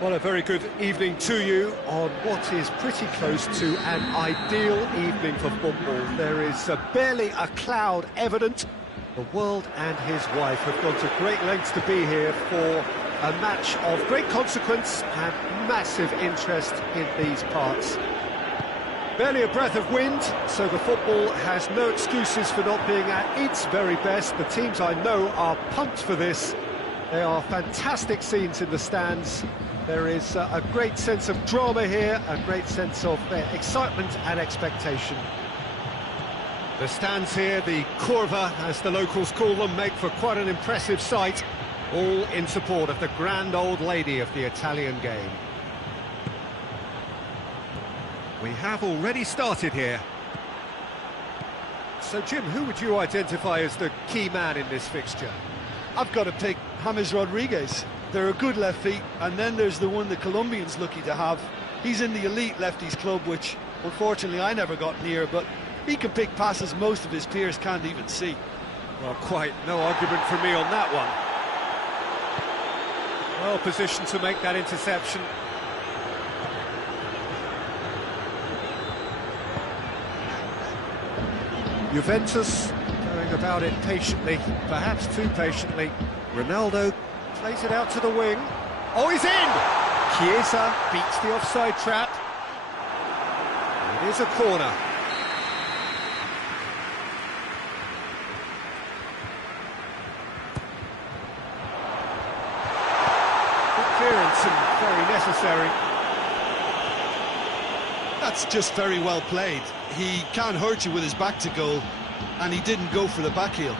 Well, a very good evening to you on what is pretty close to an ideal evening for football. There is barely a cloud evident. The world and his wife have gone to great lengths to be here for a match of great consequence and massive interest in these parts. Barely a breath of wind, so the football has no excuses for not being at its very best. The teams I know are pumped for this. They are fantastic scenes in the stands. There is a great sense of drama here, a great sense of excitement and expectation. The stands here, the curva, as the locals call them, make for quite an impressive sight, all in support of the grand old lady of the Italian game. We have already started here. So, Jim, who would you identify as the key man in this fixture? I've got to pick James Rodriguez. They're a good left feet, and then there's the one the Colombian's lucky to have. He's in the elite lefties club, which unfortunately I never got near, but he can pick passes most of his peers can't even see. Well, quite no argument from me on that one. Well positioned to make that interception. Juventus going about it patiently, perhaps too patiently. Ronaldo plays it out to the wing. Oh, he's in! Chiesa beats the offside trap. It is a corner. Good clearance and very necessary. That's just very well played. He can't hurt you with his back to goal, and he didn't go for the back heel.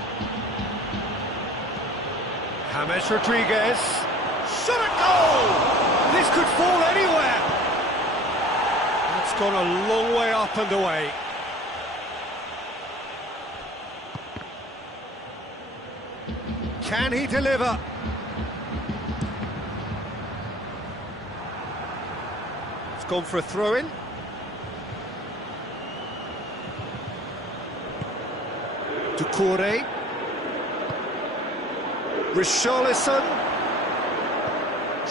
James Rodriguez, shot at goal! This could fall anywhere! That's gone a long way up and away. Can he deliver? It's gone for a throw-in. Ducouré. Richarlison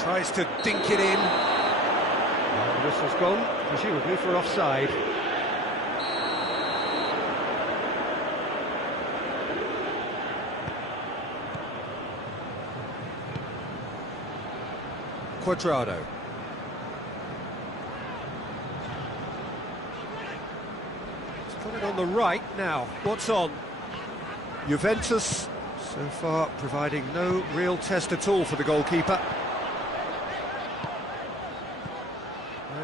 tries to dink it in. The whistle's gone, presumably for offside. Cuadrado. He's got it on the right now. What's on? Juventus so far providing no real test at all for the goalkeeper.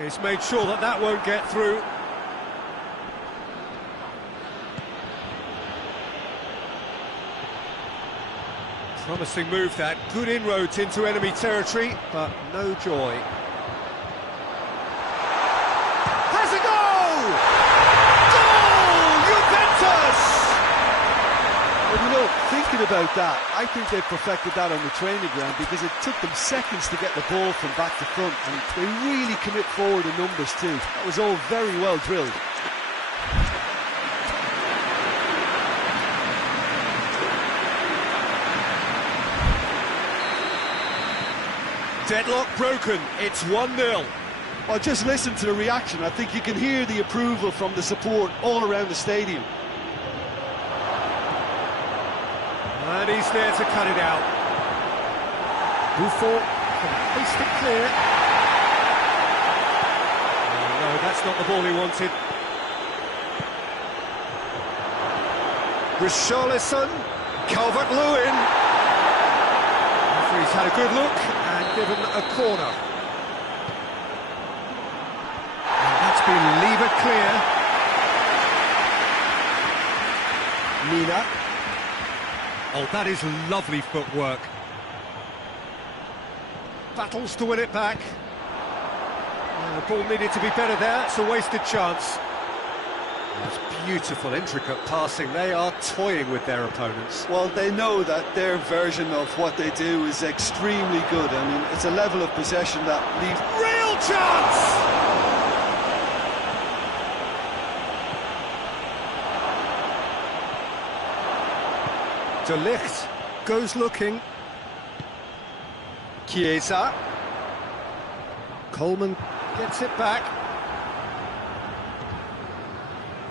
He's made sure that that won't get through. Promising move that, good inroads into enemy territory, but no joy. Has a goal! Goal! Juventus! Well, you know, thinking about that, I think they've perfected that on the training ground because it took them seconds to get the ball from back to front, and they really commit forward in numbers too. That was all very well drilled. Deadlock broken, it's 1-0. Well, just listen to the reaction. I think you can hear the approval from the support all around the stadium. And he's there to cut it out. Buffon can hoist it clear. Oh, no, that's not the ball he wanted. Richarlison, Calvert-Lewin. Referee's had a good look and given a corner. And that's been levered clear. Mina. Oh, that is lovely footwork. Battles to win it back. The ball needed to be better there, it's a wasted chance. That's beautiful, intricate passing. They are toying with their opponents. Well, they know that their version of what they do is extremely good. I mean, it's a level of possession that leaves... Real chance! De Ligt goes looking. Chiesa. Coleman gets it back.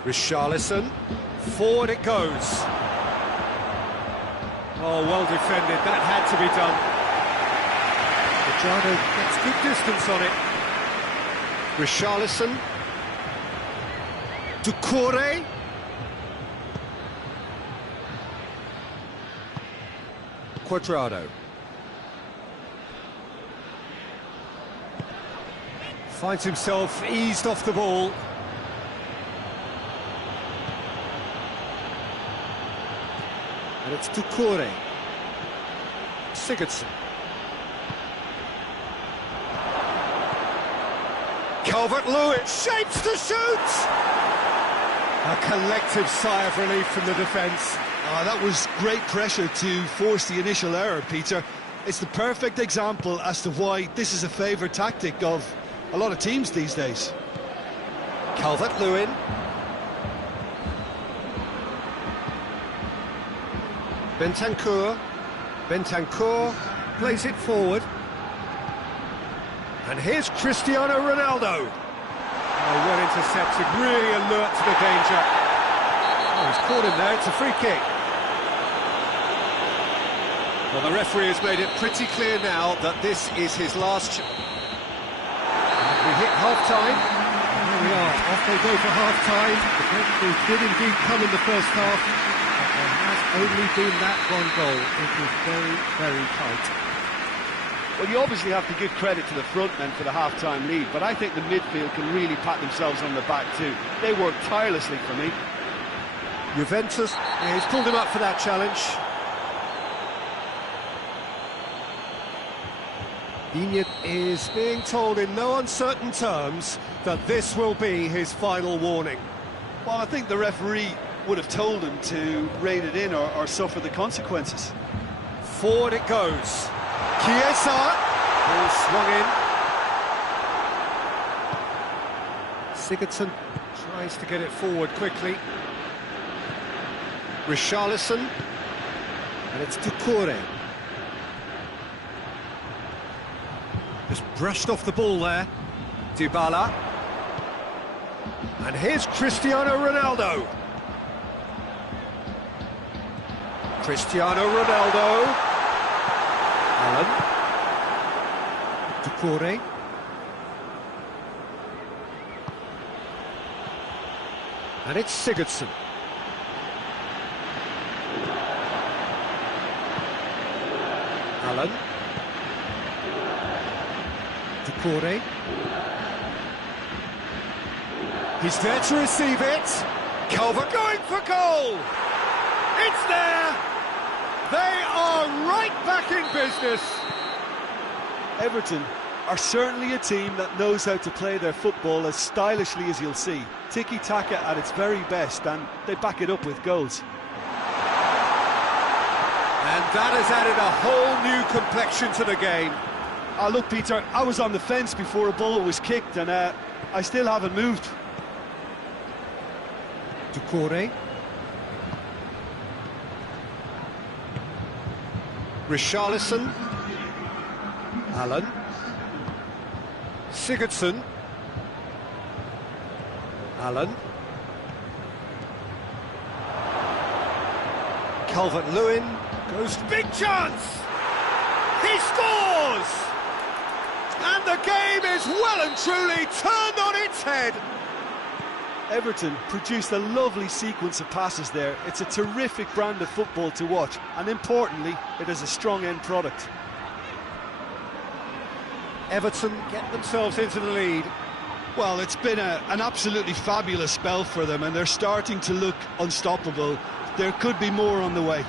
Richarlison, forward it goes. Oh, well defended, that had to be done. Machado gets good distance on it. Richarlison. Doucouré. Cuadrado. Finds himself eased off the ball. And it's Doucouré. Sigurdsson. Calvert-Lewin shapes to shoot! A collective sigh of relief from the defence. That was great pressure to force the initial error, Peter. It's the perfect example as to why this is a favourite tactic of a lot of teams these days. Calvert-Lewin. Bentancur plays it forward. And here's Cristiano Ronaldo. Oh, well intercepted, really alert to the danger. Oh, he's caught him there, it's a free kick. Well, the referee has made it pretty clear now that this is his last... We hit half-time. Here we are, off they go for half-time. The breakthrough did indeed come in the first half, but there has only been that one goal. It was very, very tight. Well, you obviously have to give credit to the front men for the half-time lead, but I think the midfield can really pat themselves on the back too. They worked tirelessly for me. Juventus, he's pulled him up for that challenge. Iñak is being told in no uncertain terms that this will be his final warning. Well, I think the referee would have told him to rein it in or suffer the consequences. Forward it goes. Chiesa, ball swung in. Sigurdsson tries to get it forward quickly. Richarlison, and it's Doucouré. Just brushed off the ball there. Dybala. And here's Cristiano Ronaldo. Cristiano Ronaldo. Allen. Doucouré. And it's Sigurdsson. Allen. Doucouré. He's there to receive it. Calvert going for goal. It's there. They are right back in business. Everton are certainly a team that knows how to play their football as stylishly as you'll see. Tiki-taka at its very best, and they back it up with goals. And that has added a whole new complexion to the game. Look, Peter, I was on the fence before a ball was kicked, and I still haven't moved. Doucouré. Richarlison. Allen. Sigurdsson. Allen. Calvert-Lewin goes big chance. He scores! And the game is well and truly turned on its head. Everton produced a lovely sequence of passes there. It's a terrific brand of football to watch, and importantly, it is a strong end product. Everton get themselves into the lead. Well, it's been an absolutely fabulous spell for them, and they're starting to look unstoppable. There could be more on the way.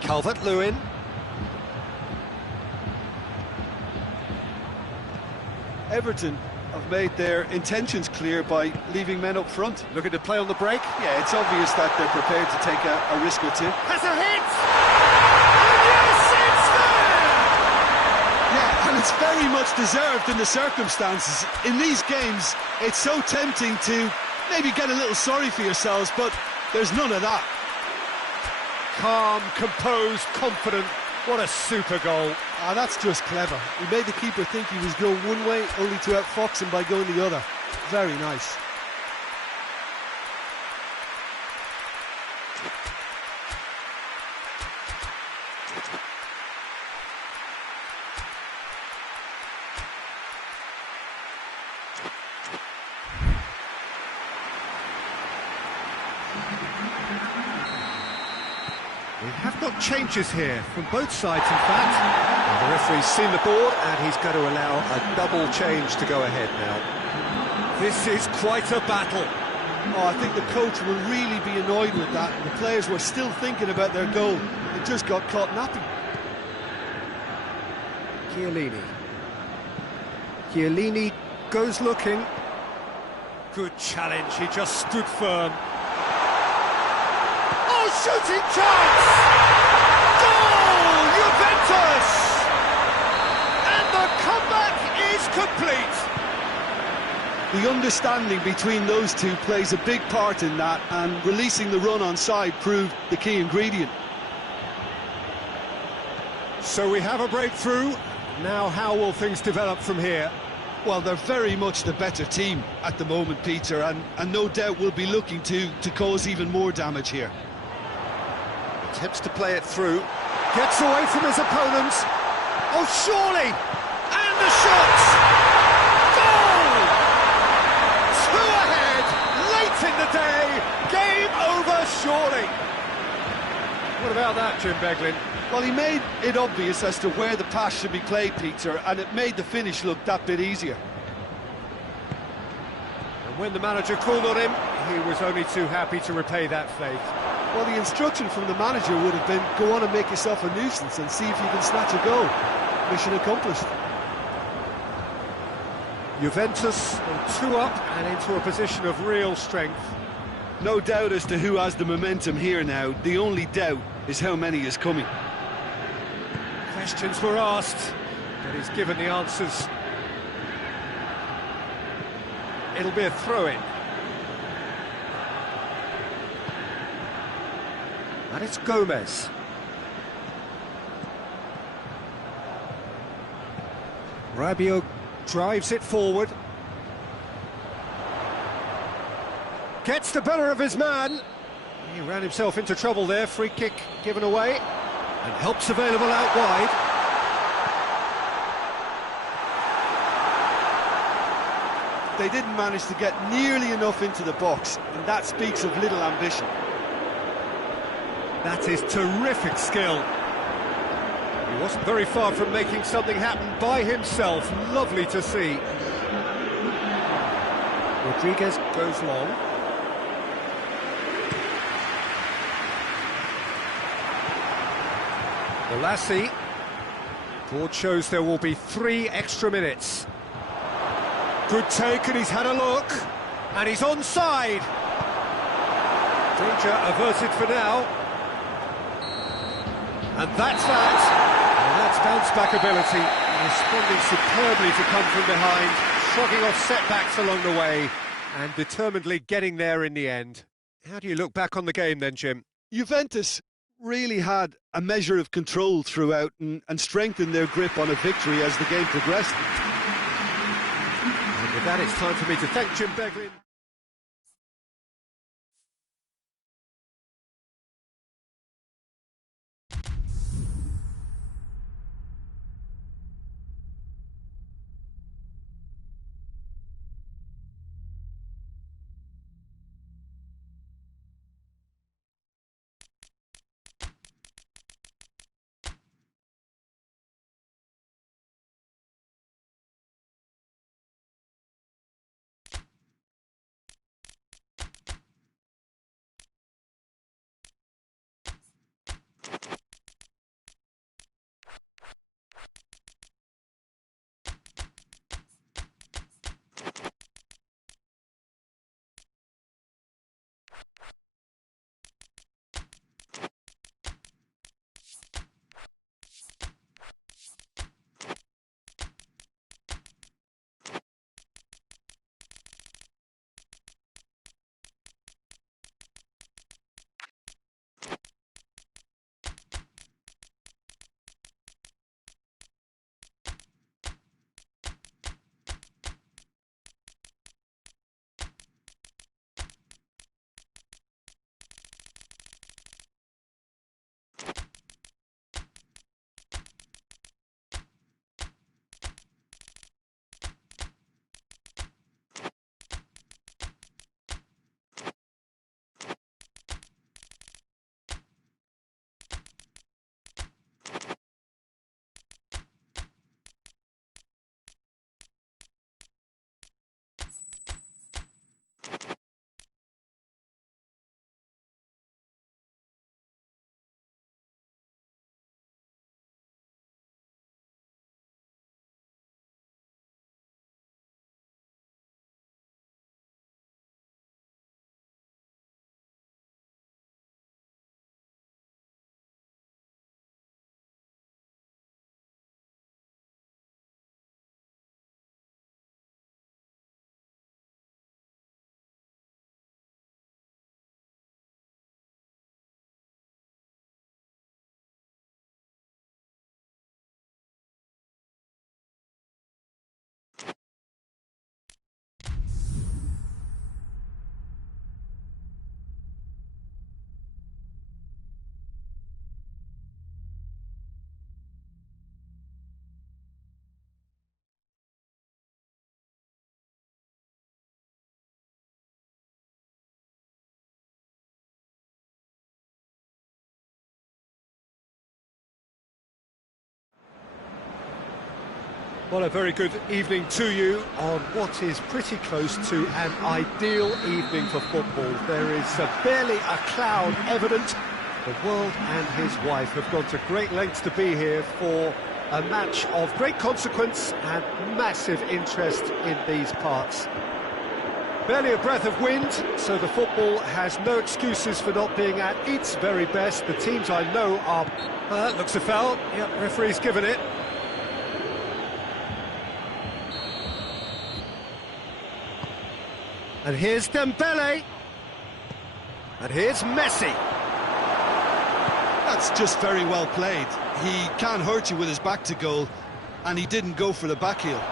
Calvert-Lewin. Everton have made their intentions clear by leaving men up front. Looking to play on the break. Yeah, it's obvious that they're prepared to take a risk or two. Has a hit! And yes, it's there! Yeah, and it's very much deserved in the circumstances. In these games, it's so tempting to maybe get a little sorry for yourselves, but there's none of that. Calm, composed, confident. What a super goal. Ah, that's just clever. He made the keeper think he was going one way, only to outfox him by going the other. Very nice. We have got changes here from both sides, in fact. And the referee's seen the board, and he's going to allow a double change to go ahead now. This is quite a battle. Oh, I think the coach will really be annoyed with that. The players were still thinking about their goal. It just got caught napping. Chiellini goes looking. Good challenge, he just stood firm. Oh, shooting chance! Goal! Juventus! And the comeback is complete! The understanding between those two plays a big part in that, and releasing the run on side proved the key ingredient. So we have a breakthrough. Now how will things develop from here? Well, they're very much the better team at the moment, Peter, and no doubt will be looking to cause even more damage here. Attempts to play it through. Gets away from his opponents. Oh, surely! And the shot! Goal! 2 ahead, late in the day. Game over, surely. What about that, Jim Beglin? Well, he made it obvious as to where the pass should be played, Peter, and it made the finish look that bit easier. And when the manager called on him, he was only too happy to repay that faith. Well, the instruction from the manager would have been, go on and make yourself a nuisance and see if you can snatch a goal. Mission accomplished. Juventus are 2 up and into a position of real strength. No doubt as to who has the momentum here now. The only doubt is how many is coming. Questions were asked, but he's given the answers. It'll be a throw-in. And it's Gomez. Rabiot drives it forward. Gets the better of his man. He ran himself into trouble there. Free kick given away. And help's available out wide. They didn't manage to get nearly enough into the box, and that speaks of little ambition. That is terrific skill. He wasn't very far from making something happen by himself. Lovely to see. Rodriguez goes long. Lassie. Board shows there will be 3 extra minutes. Good take, and he's had a look. And he's onside. Danger averted for now. And that's that. And that's bounce-back ability. Responding superbly to come from behind, shrugging off setbacks along the way, and determinedly getting there in the end. How do you look back on the game then, Jim? Juventus really had a measure of control throughout and strengthened their grip on a victory as the game progressed. And with that, it's time for me to thank Jim Beglin. Well, a very good evening to you on what is pretty close to an ideal evening for football. There is barely a cloud evident. The world and his wife have gone to great lengths to be here for a match of great consequence and massive interest in these parts. Barely a breath of wind, so the football has no excuses for not being at its very best. The teams I know are... looks a foul. Yep, referee's given it. And here's Dembele. And here's Messi. That's just very well played. He can hurt you with his back to goal, and he didn't go for the back heel.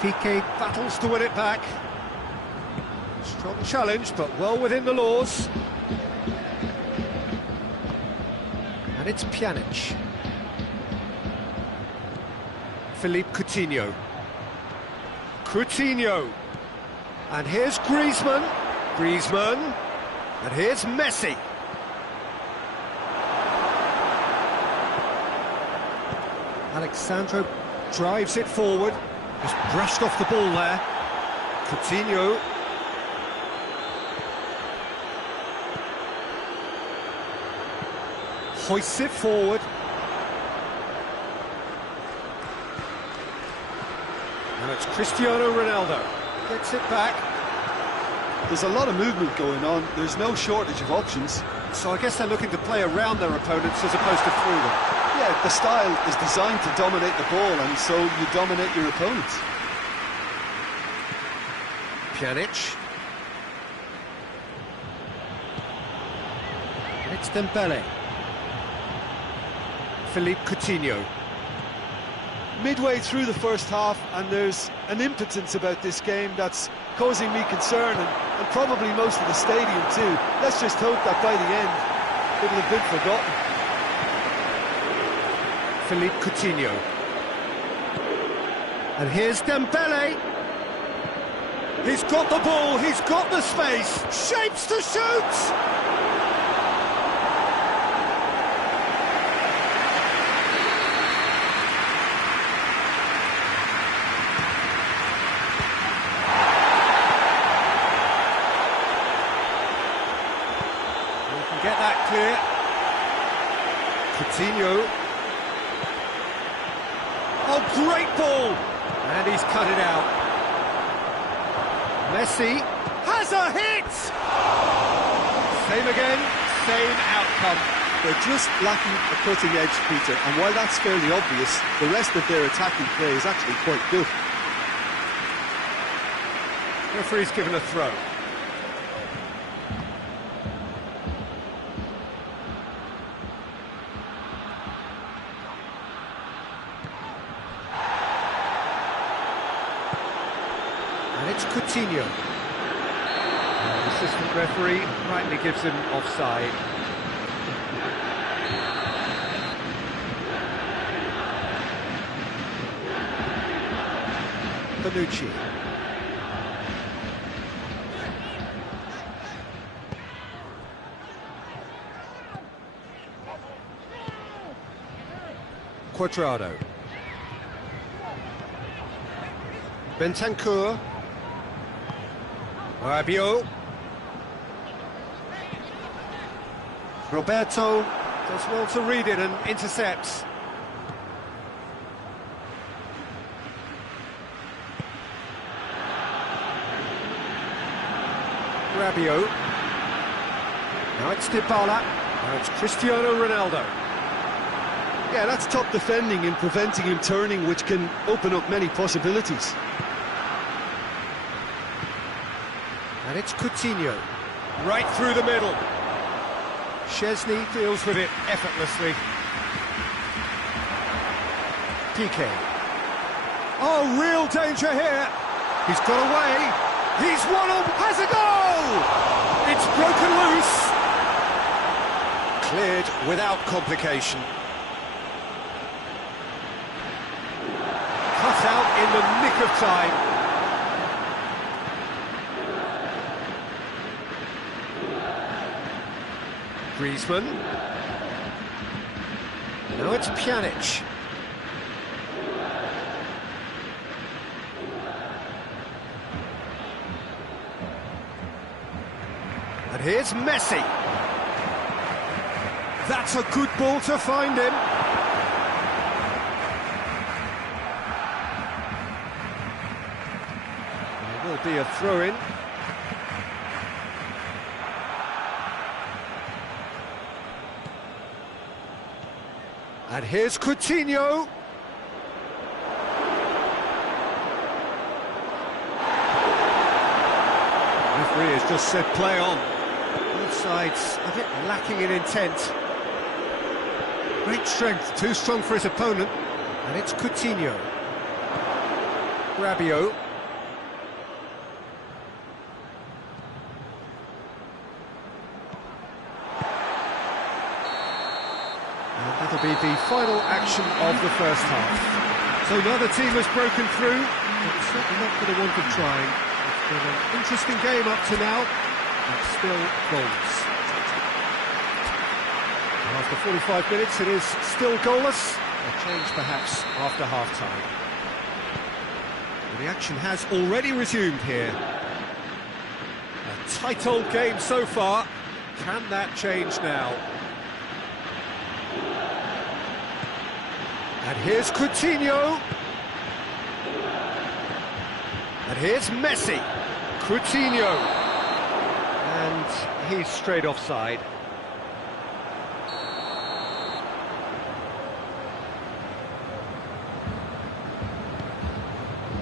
PK battles to win it back. Strong challenge, but well within the laws. And it's Pjanic. Philippe Coutinho. Coutinho. And here's Griezmann. Griezmann. And here's Messi. Alexandro drives it forward. Just brushed off the ball there. Coutinho. Hoists it forward. Now it's Cristiano Ronaldo. Gets it back. There's a lot of movement going on. There's no shortage of options. So I guess they're looking to play around their opponents as opposed to through them. Yeah, the style is designed to dominate the ball, and so you dominate your opponents. Pjanic. And it's Dembele. Philippe Coutinho. Midway through the first half, and there's an impotence about this game that's causing me concern, and probably most of the stadium too. Let's just hope that by the end it'll have been forgotten. Philippe Coutinho. And here's Dembele. He's got the ball, he's got the space, shapes to shoot! Get that clear. Coutinho. Oh, great ball! And he's cut it out. Messi has a hit! Same again, same outcome. They're just lacking a cutting edge, Peter, and while that's fairly obvious, the rest of their attacking play is actually quite good. Referee's given a throw. And it's Coutinho. The assistant referee rightly gives him offside. Bonucci. Quadrado. Bentancur. Rabiot. Roberto does well to read it and intercepts. Rabiot. Now it's Dybala. Now it's Cristiano Ronaldo. Yeah, that's top defending and preventing him turning, which can open up many possibilities. And it's Coutinho, right through the middle. Szczesny deals with it effortlessly. PK. Oh, real danger here. He's got away. He's won up, has a goal! It's broken loose. Cleared without complication. Cut out in the nick of time. Griezmann. Now it's Pjanic. And here's Messi. That's a good ball to find him. There will be a throw-in. And here's Coutinho. Referee has just said play on. Both sides a bit lacking in intent. Great strength, too strong for his opponent. And it's Coutinho. Rabiot. And that'll be the final action of the first half. So neither team has broken through, but certainly not for the want of trying. It's been an interesting game up to now, but still goals. After 45 minutes, it is still goalless. A change perhaps after half-time. The action has already resumed here. A tight old game so far. Can that change now? And here's Coutinho. And here's Messi. Coutinho. And he's straight offside.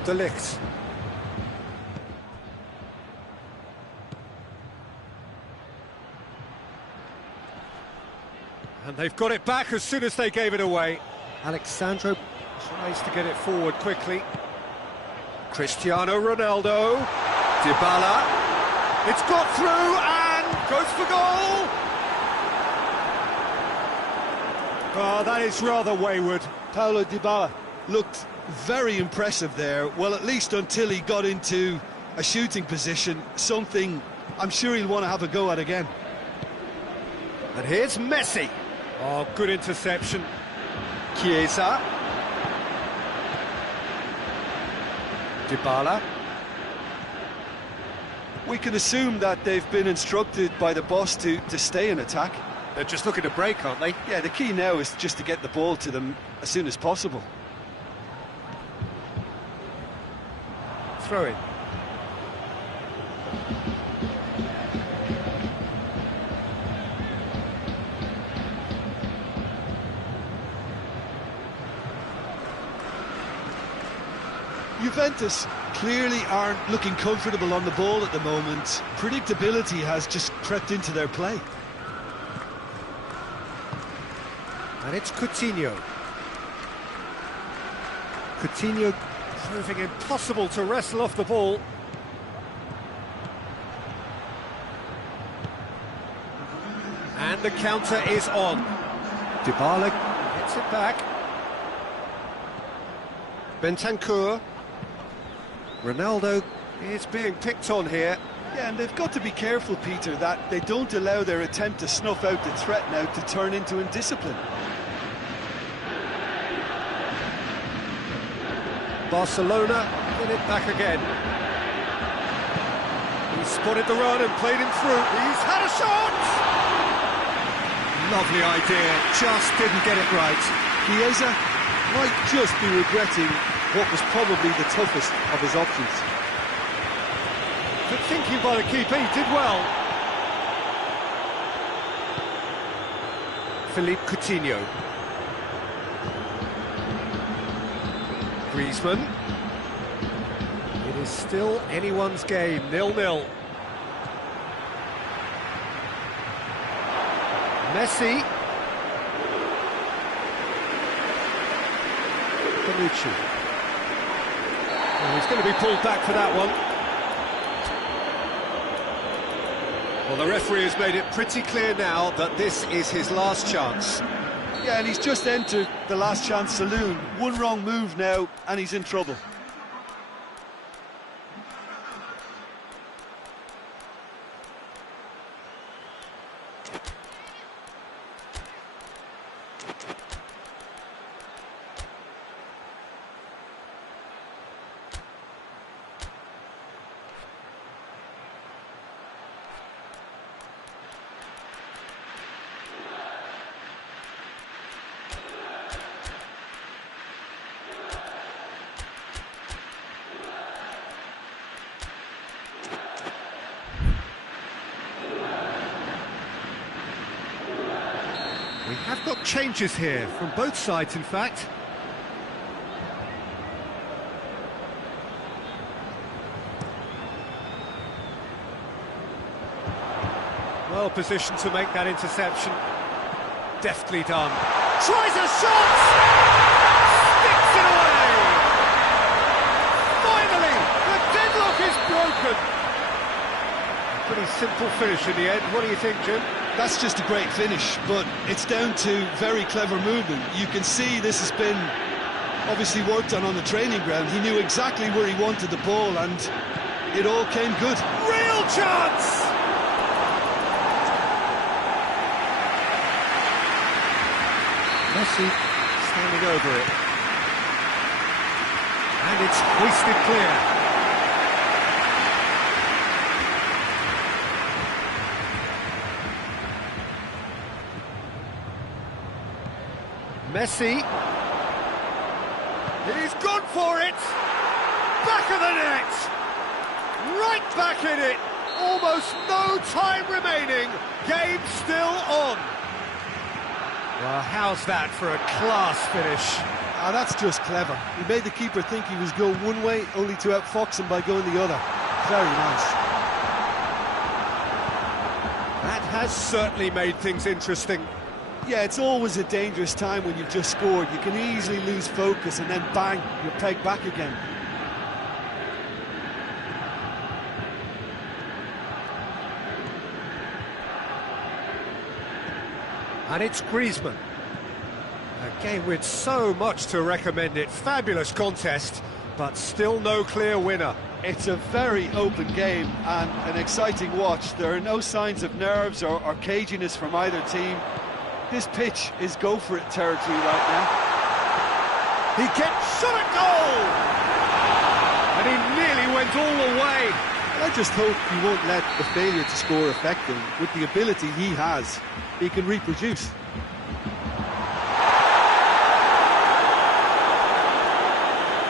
De Ligt. And they've got it back as soon as they gave it away. Alexandro tries to get it forward quickly. Cristiano Ronaldo. Dybala. It's got through and goes for goal! Oh, that is rather wayward. Paulo Dybala looked very impressive there, well, at least until he got into a shooting position, something I'm sure he'll want to have a go at again. And here's Messi. Oh, good interception. Chiesa. Dybala. We can assume that they've been instructed by the boss to stay in attack. They're just looking to break, aren't they? Yeah, the key now is just to get the ball to them as soon as possible. Throw in. Juventus clearly aren't looking comfortable on the ball at the moment. Predictability has just crept into their play. And it's Coutinho. Coutinho proving impossible to wrestle off the ball. And the counter is on. Dybala gets it back. Bentancur. Ronaldo is being picked on here. Yeah, and they've got to be careful, Peter, that they don't allow their attempt to snuff out the threat now to turn into indiscipline. Barcelona win it back again. He spotted the run and played him through. He's had a shot! Lovely idea, just didn't get it right. Chiesa might just be regretting what was probably the toughest of his options. Good thinking by the keeper, he did well. Philippe Coutinho. Griezmann. It is still anyone's game, 0-0. Messi. Bonucci. Oh, he's going to be pulled back for that one. Well, the referee has made it pretty clear now that this is his last chance. Yeah, and he's just entered the last chance saloon. One wrong move now, and he's in trouble. got changes here from both sides, in fact. Well positioned to make that interception. Deftly done. Tries a shot! Sticks it away! Finally, the deadlock is broken. A pretty simple finish in the end. What do you think, Jim? That's just a great finish, but it's down to very clever movement. You can see this has been obviously worked on the training ground. He knew exactly where he wanted the ball, and it all came good. Real chance! Messi standing over it. And it's hoisted clear. Messi. He's gone for it. Back of the net. Right back in it. Almost no time remaining. Game still on. Well, how's that for a class finish? That's just clever. He made the keeper think he was going one way, only to outfox him by going the other. Very nice. That has certainly made things interesting. Yeah, it's always a dangerous time when you've just scored. You can easily lose focus and then bang, you're pegged back again. And it's Griezmann. A game with so much to recommend it. Fabulous contest, but still no clear winner. It's a very open game and an exciting watch. There are no signs of nerves or caginess from either team. This pitch is go-for-it territory right now. He gets shot at goal! And he nearly went all the way. I just hope he won't let the failure to score affect him. With the ability he has, he can reproduce.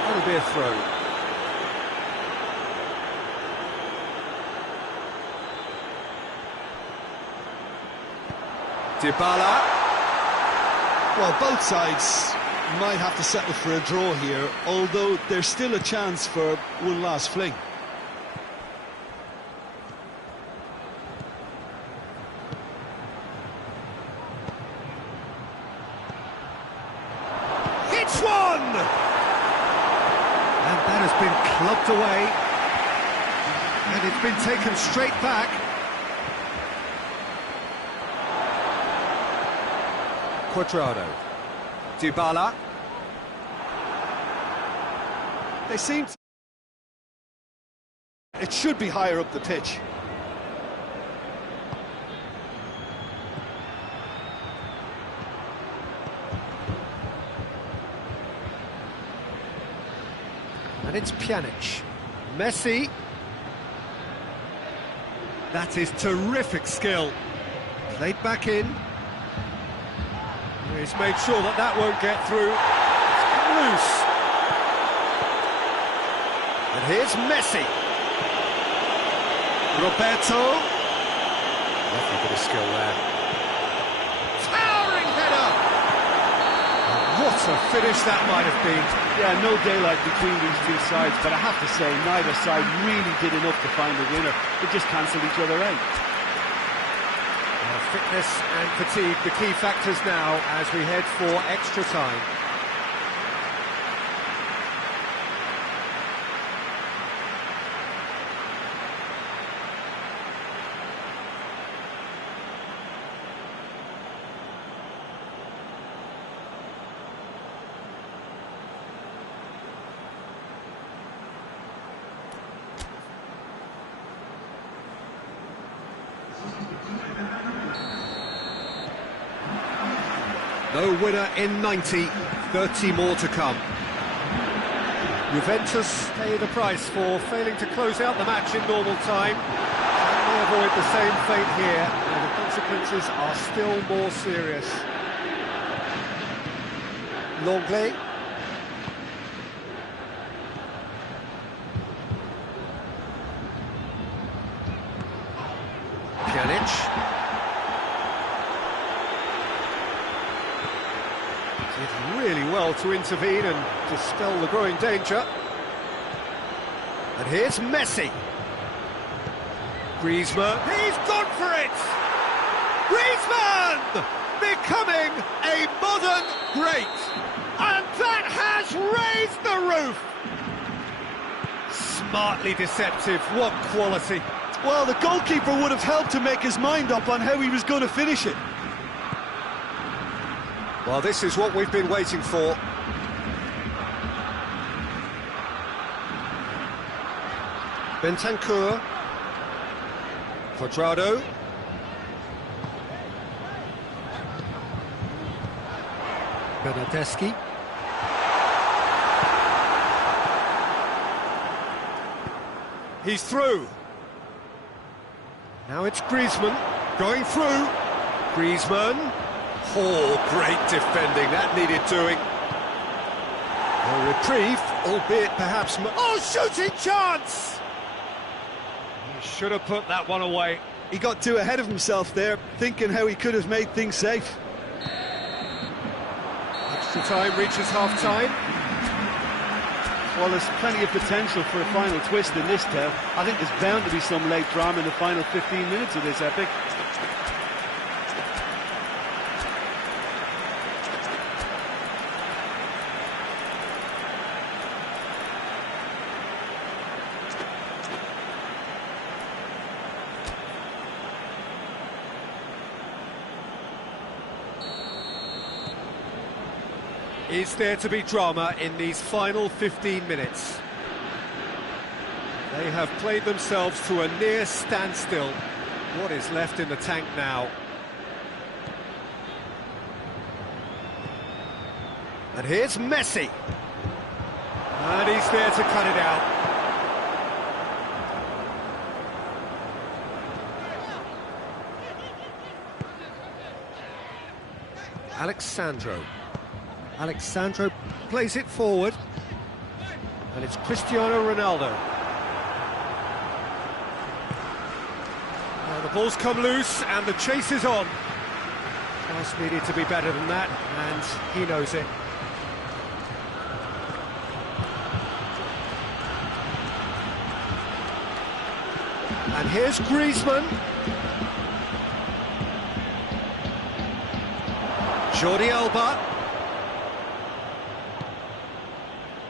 That'll be a throw. Dybala. Well, both sides might have to settle for a draw here, although there's still a chance for one last fling. It's one! And that has been clubbed away. And it's been taken straight back. Quadrado. Dybala. They seem to... It should be higher up the pitch. And it's Pjanic. Messi. That is terrific skill. Played back in. He's made sure that that won't get through. It's come loose. And here's Messi. Roberto. Lovely bit of skill there. Towering header. And what a finish that might have been. Yeah, no daylight between these two sides, but I have to say, neither side really did enough to find the winner. They just cancelled each other out. Fitness and fatigue, the key factors now as we head for extra time. No winner in 90, 30 more to come. Juventus pay the price for failing to close out the match in normal time. Can they avoid the same fate here? And the consequences are still more serious. Longley. Pjanic. really well to intervene and dispel the growing danger. And here's Messi. Griezmann, he's gone for it! Griezmann! Becoming a modern great! And that has raised the roof! Smartly deceptive, what quality. Well, the goalkeeper would have helped to make his mind up on how he was going to finish it. Well, this is what we've been waiting for. Bentancur. Quadrado. Bernardeschi. He's through. Now it's Griezmann going through. Griezmann. Oh, great defending. That needed doing. A reprieve, albeit perhaps... Oh, shooting chance! He should have put that one away. He got too ahead of himself there, thinking how he could have made things safe. Extra time reaches half-time. Well, there's plenty of potential for a final twist in this tale. I think there's bound to be some late drama in the final 15 minutes of this epic. Is there to be drama in these final 15 minutes? They have played themselves to a near standstill. What is left in the tank now? And here's Messi. And he's there to cut it out. Alexandro plays it forward, and it's Cristiano Ronaldo. Now the ball's come loose, and the chase is on. Pass needed to be better than that, and he knows it. And here's Griezmann. Jordi Alba.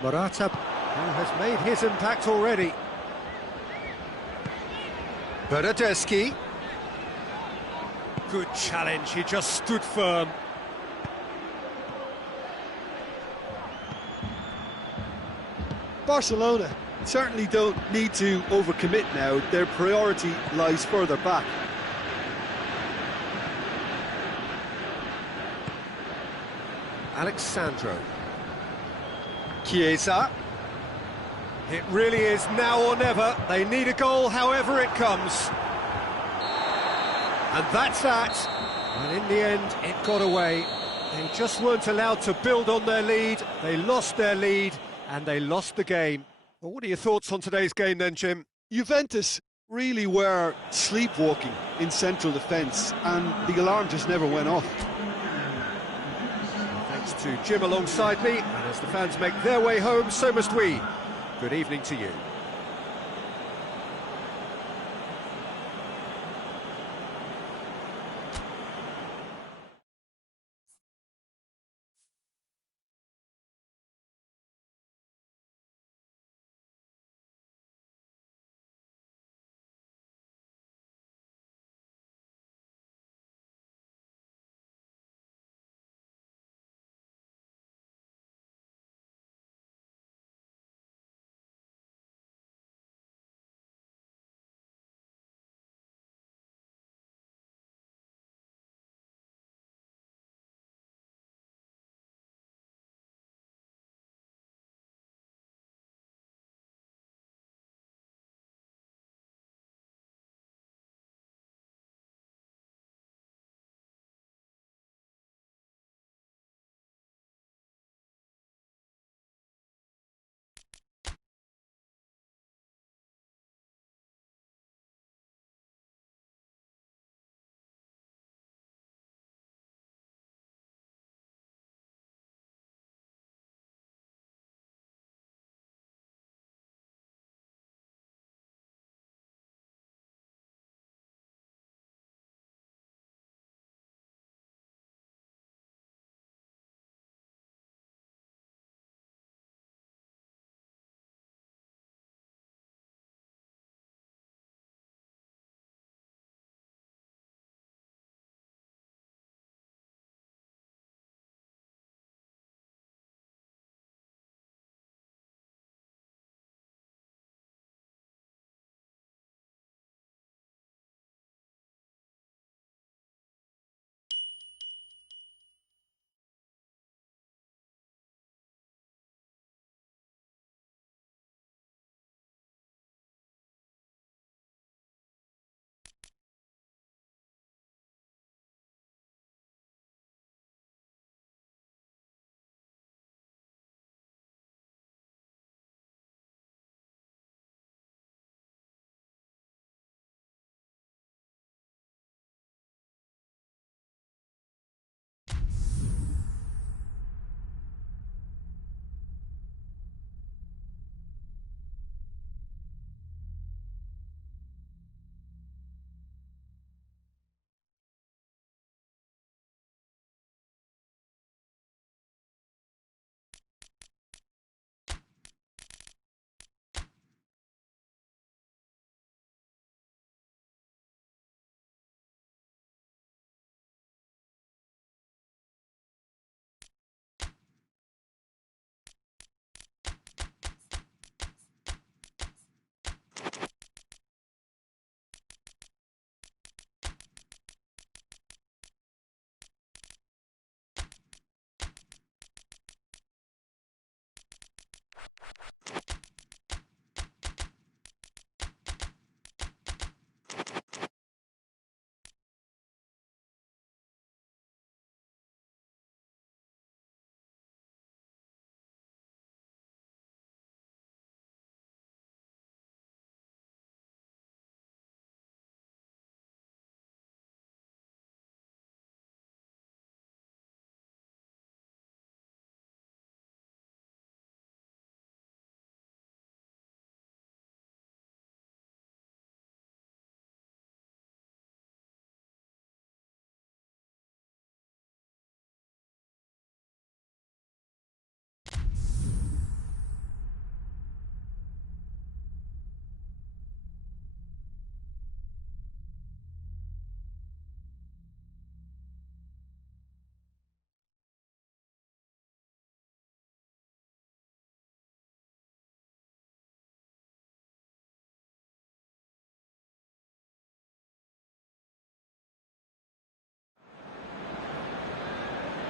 Morata, who has made his impact already. Bernardeschi. Good challenge, he just stood firm. Barcelona certainly don't need to overcommit now. Their priority lies further back. Alexandro. Chiesa. It really is now or never. They need a goal however it comes. And that's that. And in the end, it got away. They just weren't allowed to build on their lead. They lost their lead and they lost the game. Well, what are your thoughts on today's game then, Jim? Juventus really were sleepwalking in central defence, and the alarm just never went off. Thanks to Jim alongside me, and as the fans make their way home, so must we. Good evening to you.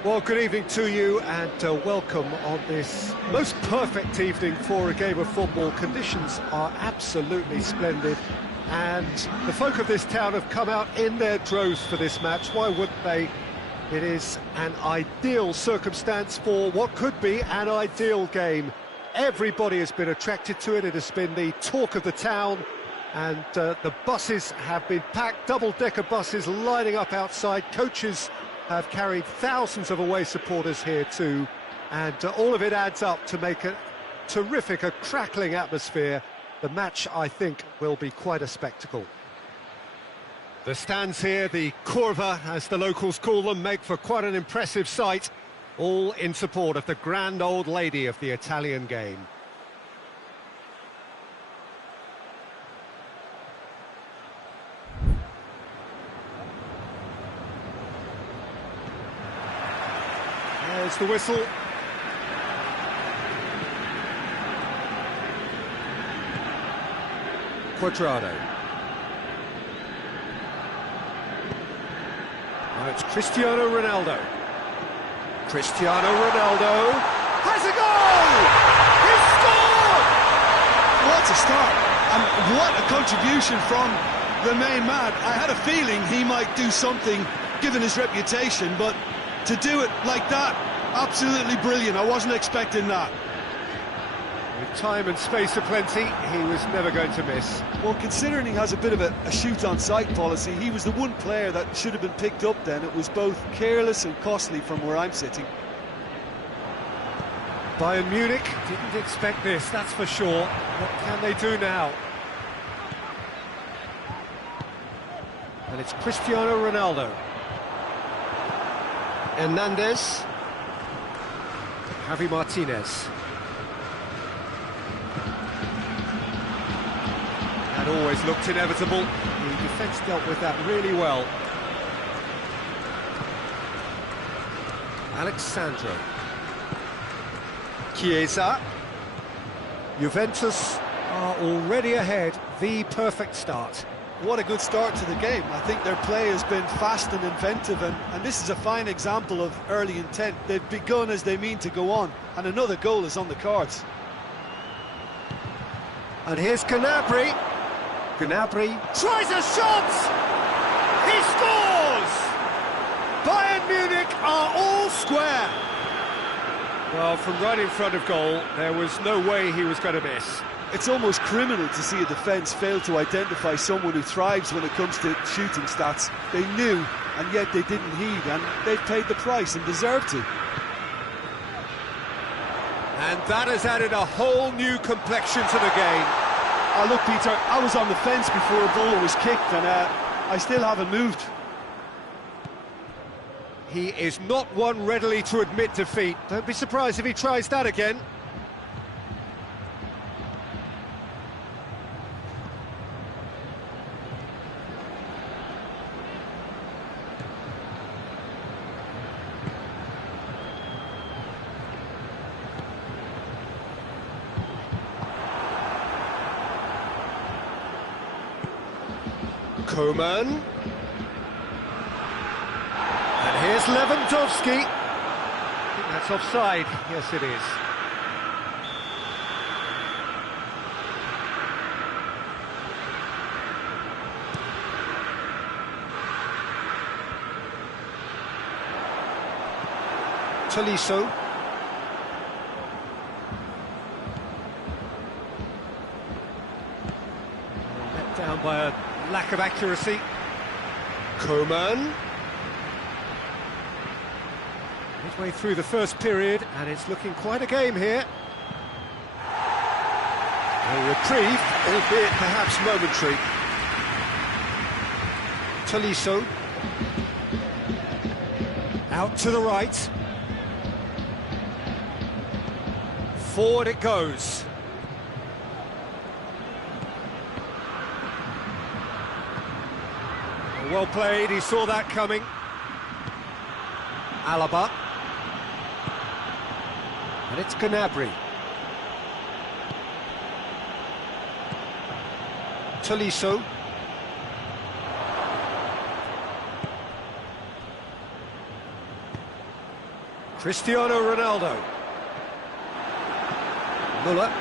Well, good evening to you and welcome on this most perfect evening for a game of football. Conditions are absolutely splendid and the folk of this town have come out in their droves for this match. Why wouldn't they? It is an ideal circumstance for what could be an ideal game. Everybody has been attracted to it. It has been the talk of the town, and the buses have been packed, double-decker buses lining up outside. Coaches have carried thousands of away supporters here too, and all of it adds up to make a terrific, a crackling atmosphere. The match, I think, will be quite a spectacle. The stands here, the curva, as the locals call them, make for quite an impressive sight, all in support of the grand old lady of the Italian game. There's the whistle. Quadrado. Now it's Cristiano Ronaldo. Cristiano Ronaldo has a goal! He's scored! What a start, and what a contribution from the main man. I had a feeling he might do something, given his reputation, but to do it like that, absolutely brilliant. I wasn't expecting that. With time and space aplenty, he was never going to miss. Well, considering he has a bit of a shoot-on-sight policy, he was the one player that should have been picked up then. It was both careless and costly from where I'm sitting. Bayern Munich didn't expect this, that's for sure. What can they do now? And it's Cristiano Ronaldo. Hernandez. Javi Martinez. That always looked inevitable. The defence dealt with that really well. Alexandro. Chiesa. Juventus are already ahead. The perfect start. What a good start to the game. I think their play has been fast and inventive, and this is a fine example of early intent. They've begun as they mean to go on, and another goal is on the cards. And here's Gnabry. Gnabry tries a shot! He scores! Bayern Munich are all square. Well, from right in front of goal, there was no way he was going to miss. It's almost criminal to see a defence fail to identify someone who thrives when it comes to shooting stats. They knew, and yet they didn't heed, and they've paid the price and deserve to. And that has added a whole new complexion to the game. Look, Peter, I was on the fence before a ball was kicked, and I still haven't moved. He is not one readily to admit defeat. Don't be surprised if he tries that again. Coman. And here's Lewandowski. I think that's offside. Yes, it is. Tolisso. Let down by a lack of accuracy. Coman. Midway through the first period, and it's looking quite a game here. A reprieve, albeit perhaps momentary. Tolisso. Out to the right. Forward it goes. Well played, he saw that coming. Alaba. And it's Gnabry. Tolisso. Cristiano Ronaldo. Muller.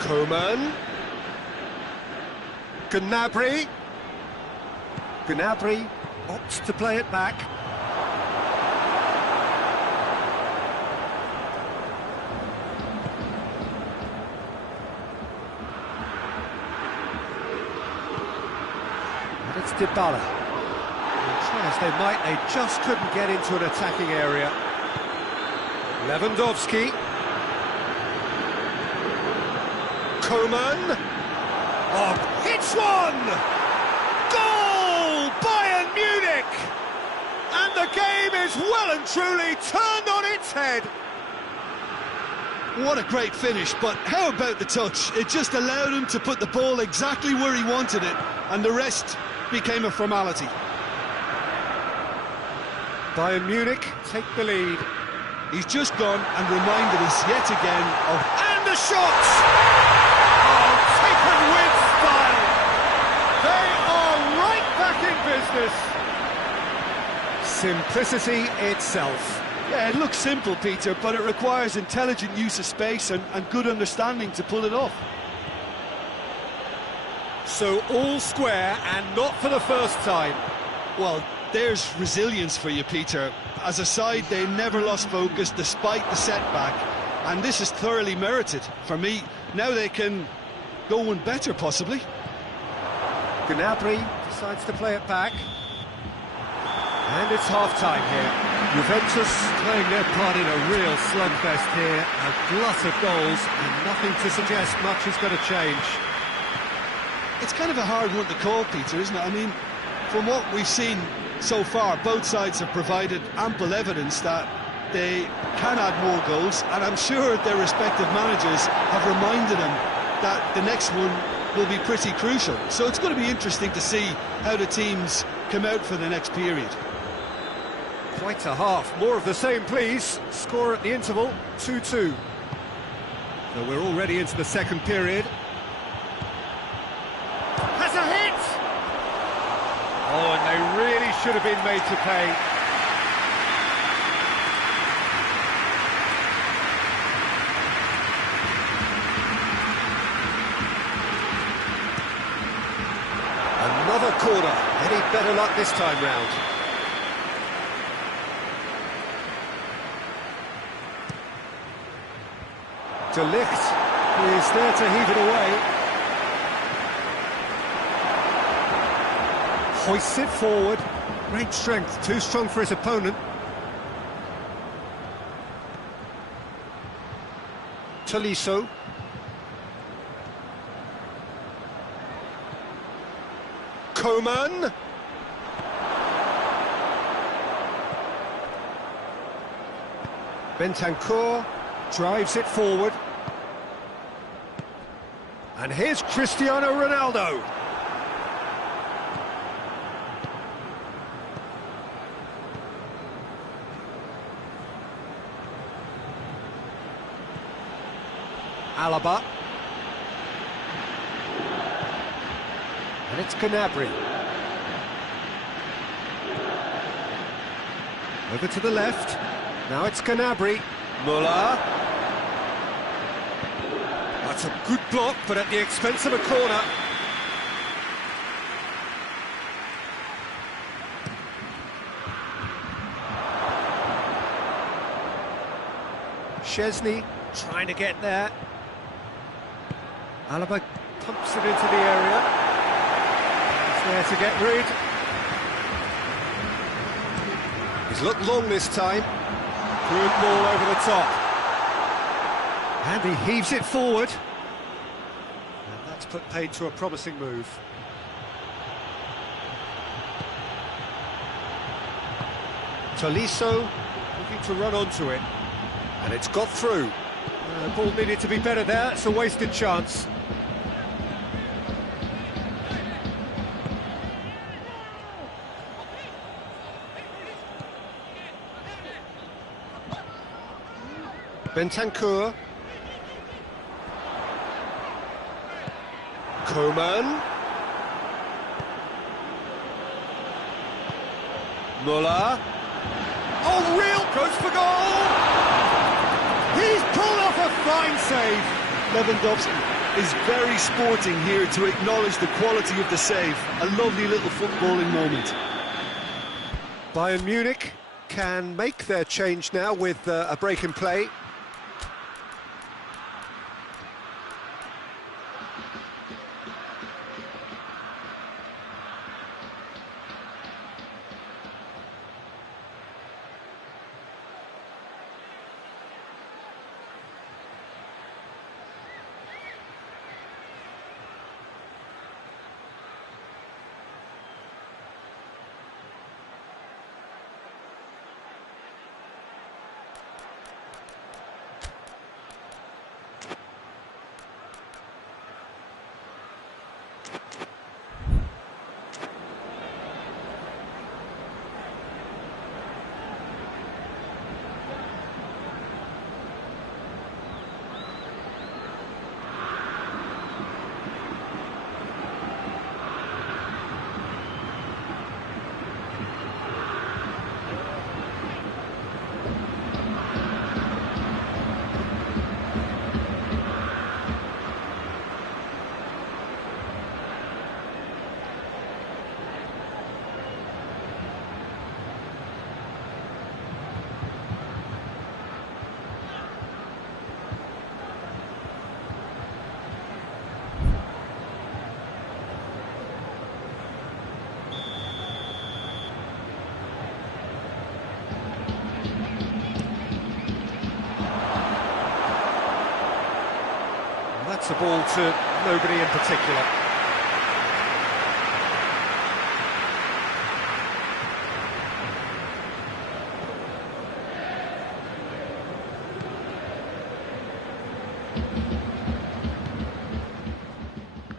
Coman. Gnabry. Gnabry opts to play it back. And it's Dybala. Try as they might, they just couldn't get into an attacking area. Lewandowski. Coman. Oh, hits one! Goal! Bayern Munich! And the game is well and truly turned on its head. What a great finish, but how about the touch? It just allowed him to put the ball exactly where he wanted it, and the rest became a formality. Bayern Munich take the lead. He's just gone and reminded us yet again of... And the shot! Oh, taken with style! They are right back in business! Simplicity itself. Yeah, it looks simple, Peter, but it requires intelligent use of space and good understanding to pull it off. So all square, and not for the first time. Well, there's resilience for you, Peter. As a side, they never lost focus despite the setback, and this is thoroughly merited. For me, now they can go one better, possibly. Gnabry decides to play it back. And it's half-time here. Juventus playing their part in a real slugfest here. A glut of goals, and nothing to suggest much is going to change. It's kind of a hard one to call, Peter, isn't it? I mean, from what we've seen so far, both sides have provided ample evidence that they can add more goals, and I'm sure their respective managers have reminded them that the next one will be pretty crucial. So it's going to be interesting to see how the teams come out for the next period. Quite a half. More of the same, please. Score at the interval, 2-2. So we're already into the second period. Has a hit! Oh, and they really should have been made to pay. Another corner. Any better luck this time round? De Ligt is there to heave it away. Hoists it forward. Great strength, too strong for his opponent. Tolisso. Coman. Bentancur drives it forward. And here's Cristiano Ronaldo. Alaba. And it's Gnabry. Over to the left. Now it's Gnabry. Muller. That's a good block, but at the expense of a corner. Szczesny trying to get there. Alaba pumps it into the area. He's there to get rid. He's looked long this time. Good ball over the top. And he heaves it forward. And that's put paid to a promising move. Tolisso looking to run onto it. And it's got through. The ball needed to be better there. It's a wasted chance. Bentancur. Coman. Muller. Oh, real close for goal! He's pulled off a fine save. Lewandowski is very sporting here to acknowledge the quality of the save. A lovely little footballing moment. Bayern Munich can make their change now with a break in play. That's a ball to nobody in particular.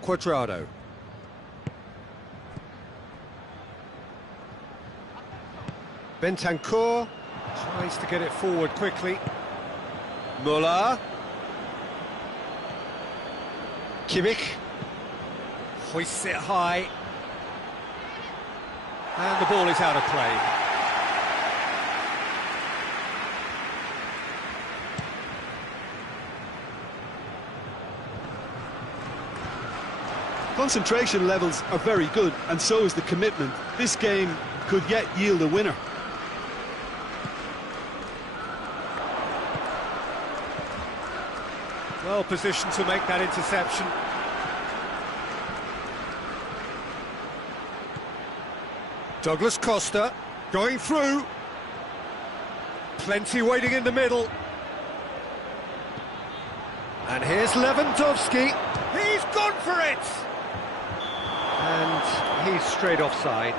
Cuadrado. Bentancur tries to get it forward quickly. Muller. Kimmich hoists it high, and the ball is out of play. Concentration levels are very good, and so is the commitment. This game could yet yield a winner. Well positioned to make that interception. Douglas Costa going through. Plenty waiting in the middle. And here's Lewandowski. He's gone for it! And he's straight offside.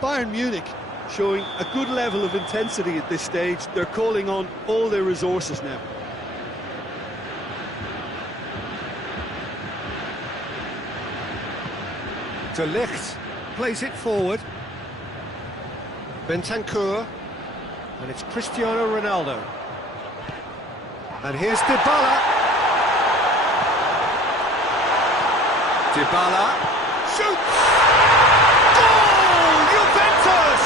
Bayern Munich showing a good level of intensity at this stage. They're calling on all their resources now. De Ligt plays it forward. Bentancur, and it's Cristiano Ronaldo. And here's Dybala. Dybala shoots! Goal! Juventus!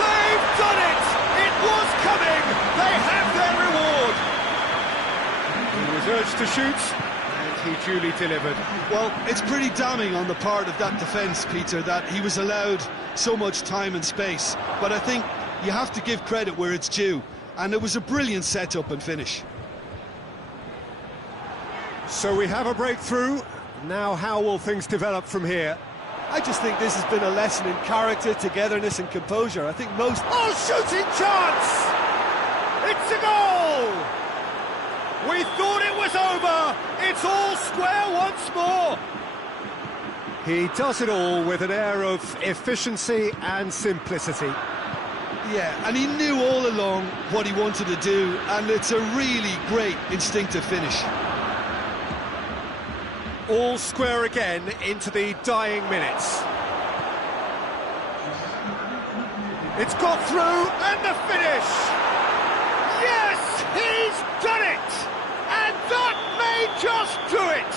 They've done it! It was coming! They have their reward! He was urged to shoot, and he duly delivered. Well, it's pretty damning on the part of that defence, Peter, that he was allowed so much time and space. But I think you have to give credit where it's due, and it was a brilliant setup and finish. So we have a breakthrough. Now how will things develop from here? I just think this has been a lesson in character, togetherness and composure. I think most... Oh, shooting chance! It's a goal! We thought it was over! It's all square once more! He does it all with an air of efficiency and simplicity. Yeah, and he knew all along what he wanted to do, and it's a really great instinctive finish. All square again into the dying minutes. It's got through, and the finish! Yes, he's done it! And that may just do it!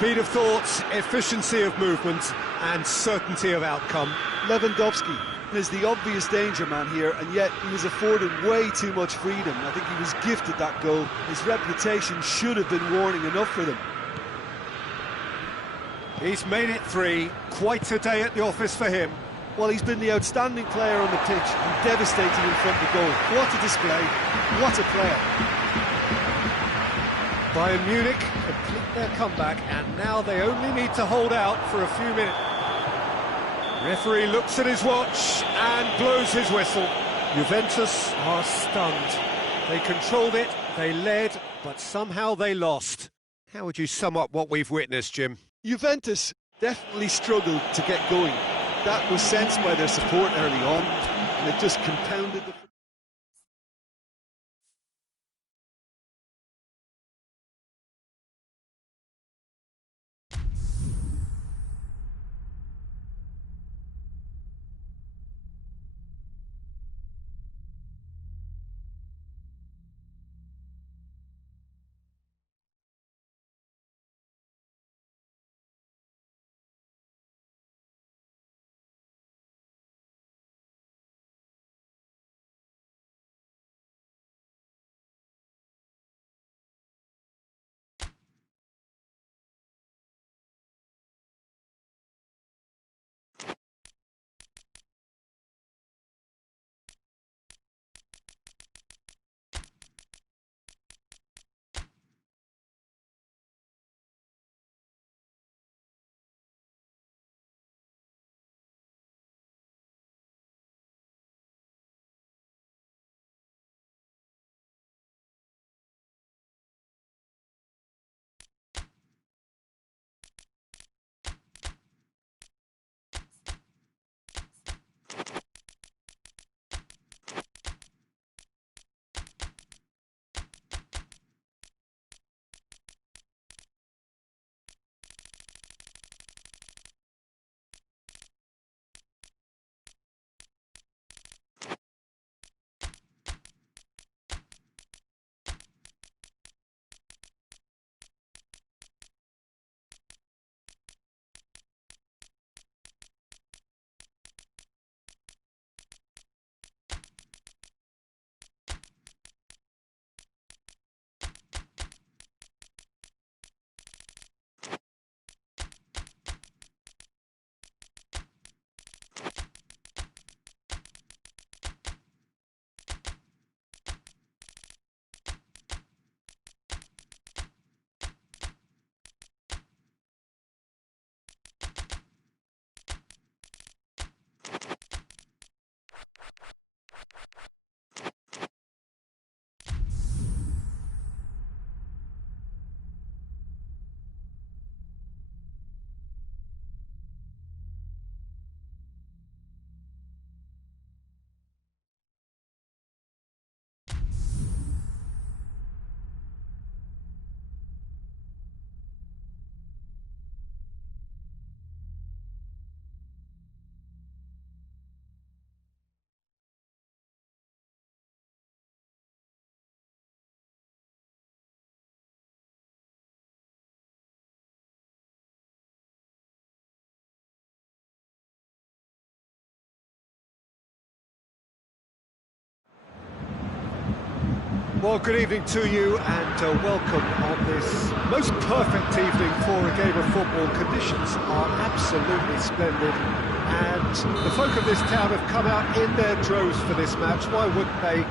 Speed of thought, efficiency of movement and certainty of outcome. Lewandowski is the obvious danger man here, and yet he was afforded way too much freedom. I think he was gifted that goal. His reputation should have been warning enough for them. He's made it 3, quite a day at the office for him. Well, he's been the outstanding player on the pitch and devastating in front of the goal. What a display, what a player. Bayern Munich complete their comeback, and now they only need to hold out for a few minutes. Referee looks at his watch and blows his whistle. Juventus are stunned. They controlled it, they led, but somehow they lost. How would you sum up what we've witnessed, Jim? Juventus definitely struggled to get going. That was sensed by their support early on, and it just compounded the... Well, good evening to you and welcome on this most perfect evening for a game of football. Conditions are absolutely splendid and the folk of this town have come out in their droves for this match. Why wouldn't they?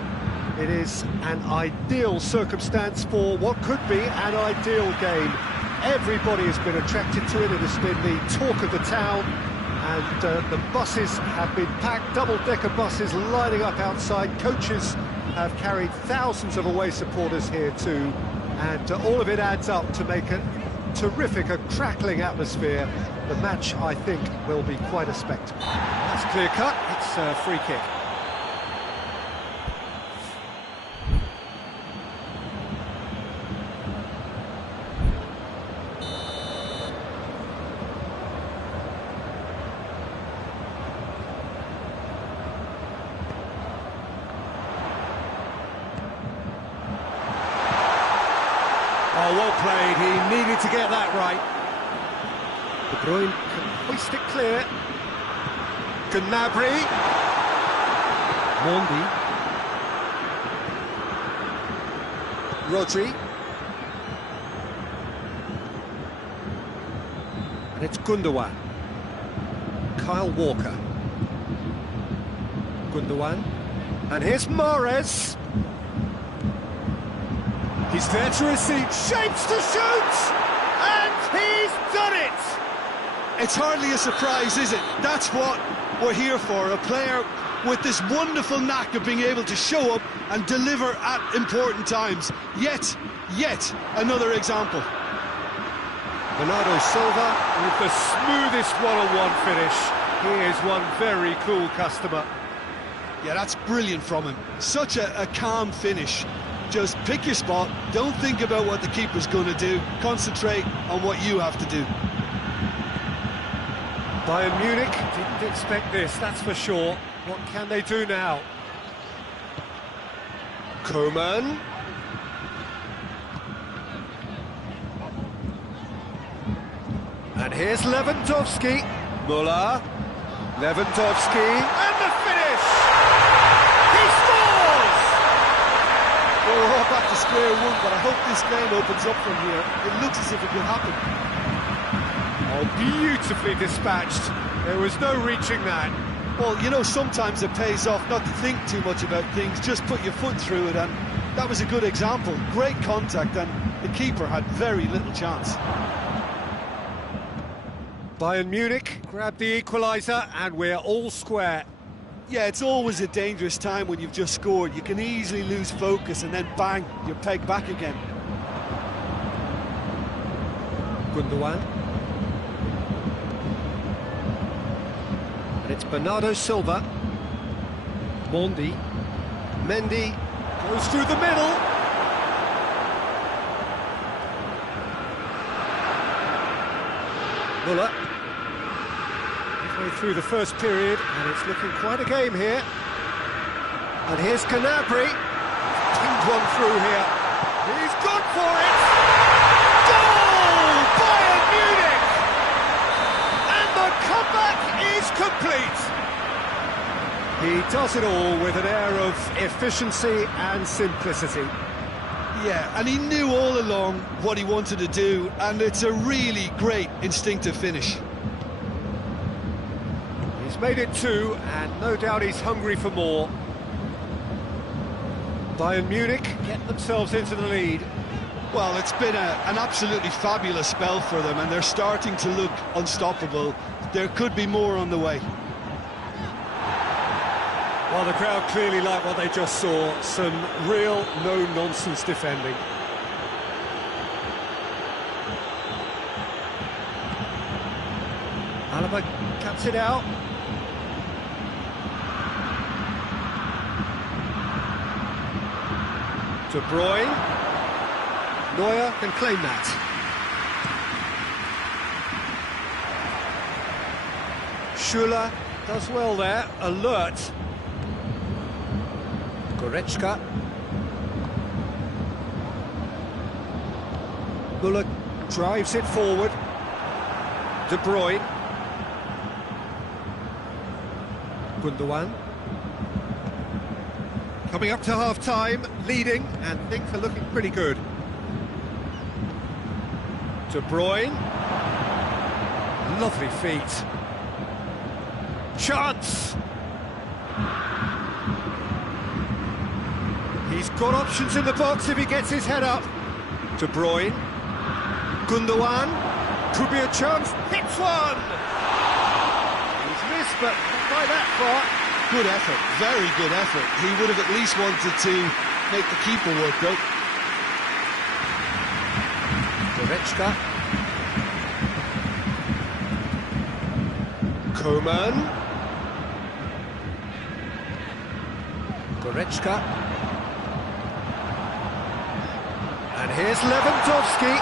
It is an ideal circumstance for what could be an ideal game. Everybody has been attracted to it. It has been the talk of the town, and the buses have been packed, double-decker buses lining up outside. Coaches have carried thousands of away supporters here too, and all of it adds up to make a terrific, a crackling atmosphere. The match, I think, will be quite a spectacle. That's clear cut, it's a free kick. Oh, well played, he needed to get that right. De Bruyne can hoist it clear. Gnabry. Mondi. Rodri. And it's Gundogan. Kyle Walker. Gundogan. And here's Mahrez. He's there to receive. Shapes to shoot! And he's done it! It's hardly a surprise, is it? That's what we're here for. A player with this wonderful knack of being able to show up and deliver at important times. Yet another example. Bernardo Silva with the smoothest one-on-one finish. He is one very cool customer. Yeah, that's brilliant from him. Such a calm finish. Just pick your spot, don't think about what the keeper's going to do, concentrate on what you have to do. Bayern Munich didn't expect this, that's for sure. What can they do now? Koeman. And here's Lewandowski. Müller. Lewandowski. And the finish! He scores! Well, we're all back to square one, but I hope this game opens up from here. It looks as if it could happen. Oh, beautifully dispatched. There was no reaching that. Well, you know, sometimes it pays off not to think too much about things, just put your foot through it, and that was a good example. Great contact, and the keeper had very little chance. Bayern Munich grab the equaliser, and we're all square. Yeah, it's always a dangerous time when you've just scored. You can easily lose focus, and then bang, you're pegged back again. Gundogan. And it's Bernardo Silva. Mondi. Mendy goes through the middle. Müller. Halfway through the first period, and it's looking quite a game here. And here's Gnabry. Pinged one through here. He's gone for it! Goal! Bayern Munich! And the comeback is complete! He does it all with an air of efficiency and simplicity. Yeah, and he knew all along what he wanted to do, and it's a really great instinctive finish. He's made it two, and no doubt he's hungry for more. Bayern Munich get themselves into the lead. Well, it's been an absolutely fabulous spell for them, and they're starting to look unstoppable. There could be more on the way. Well, the crowd clearly like what they just saw. Some real no-nonsense defending. Alaba cuts it out. De Bruyne. Neuer can claim that. Schuller does well there, alert. Goretzka. Müller drives it forward. De Bruyne. Gundogan. Coming up to half-time, leading, and things are looking pretty good. De Bruyne. Lovely feet. Chance! He's got options in the box if he gets his head up. De Bruyne. Gundogan. Could be a chance. Hits one! He's missed, but not by that far. Good effort, very good effort. He would have at least wanted to make the keeper work, though. Goretzka. Koeman. Goretzka. And here's Lewandowski.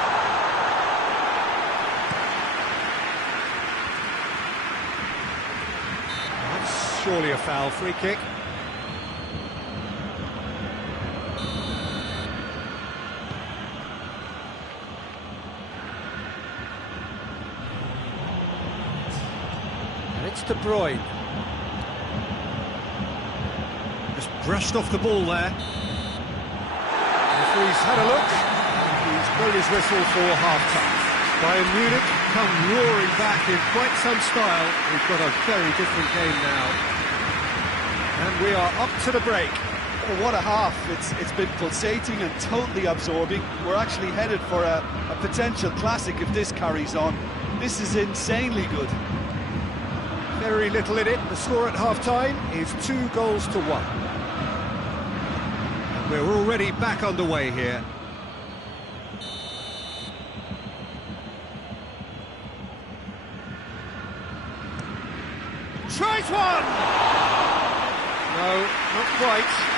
That's surely a foul, free kick. It's De Bruyne. Just brushed off the ball there. Referee's had a look, and he's blown his whistle for half-time. Bayern Munich come roaring back in quite some style. We've got a very different game now. And we are up to the break. Oh, what a half. It's been pulsating and totally absorbing. We're actually headed for a potential classic if this carries on. This is insanely good. Very little in it. The score at half-time is 2-1. And we're already back underway here. Tries one! No, not quite.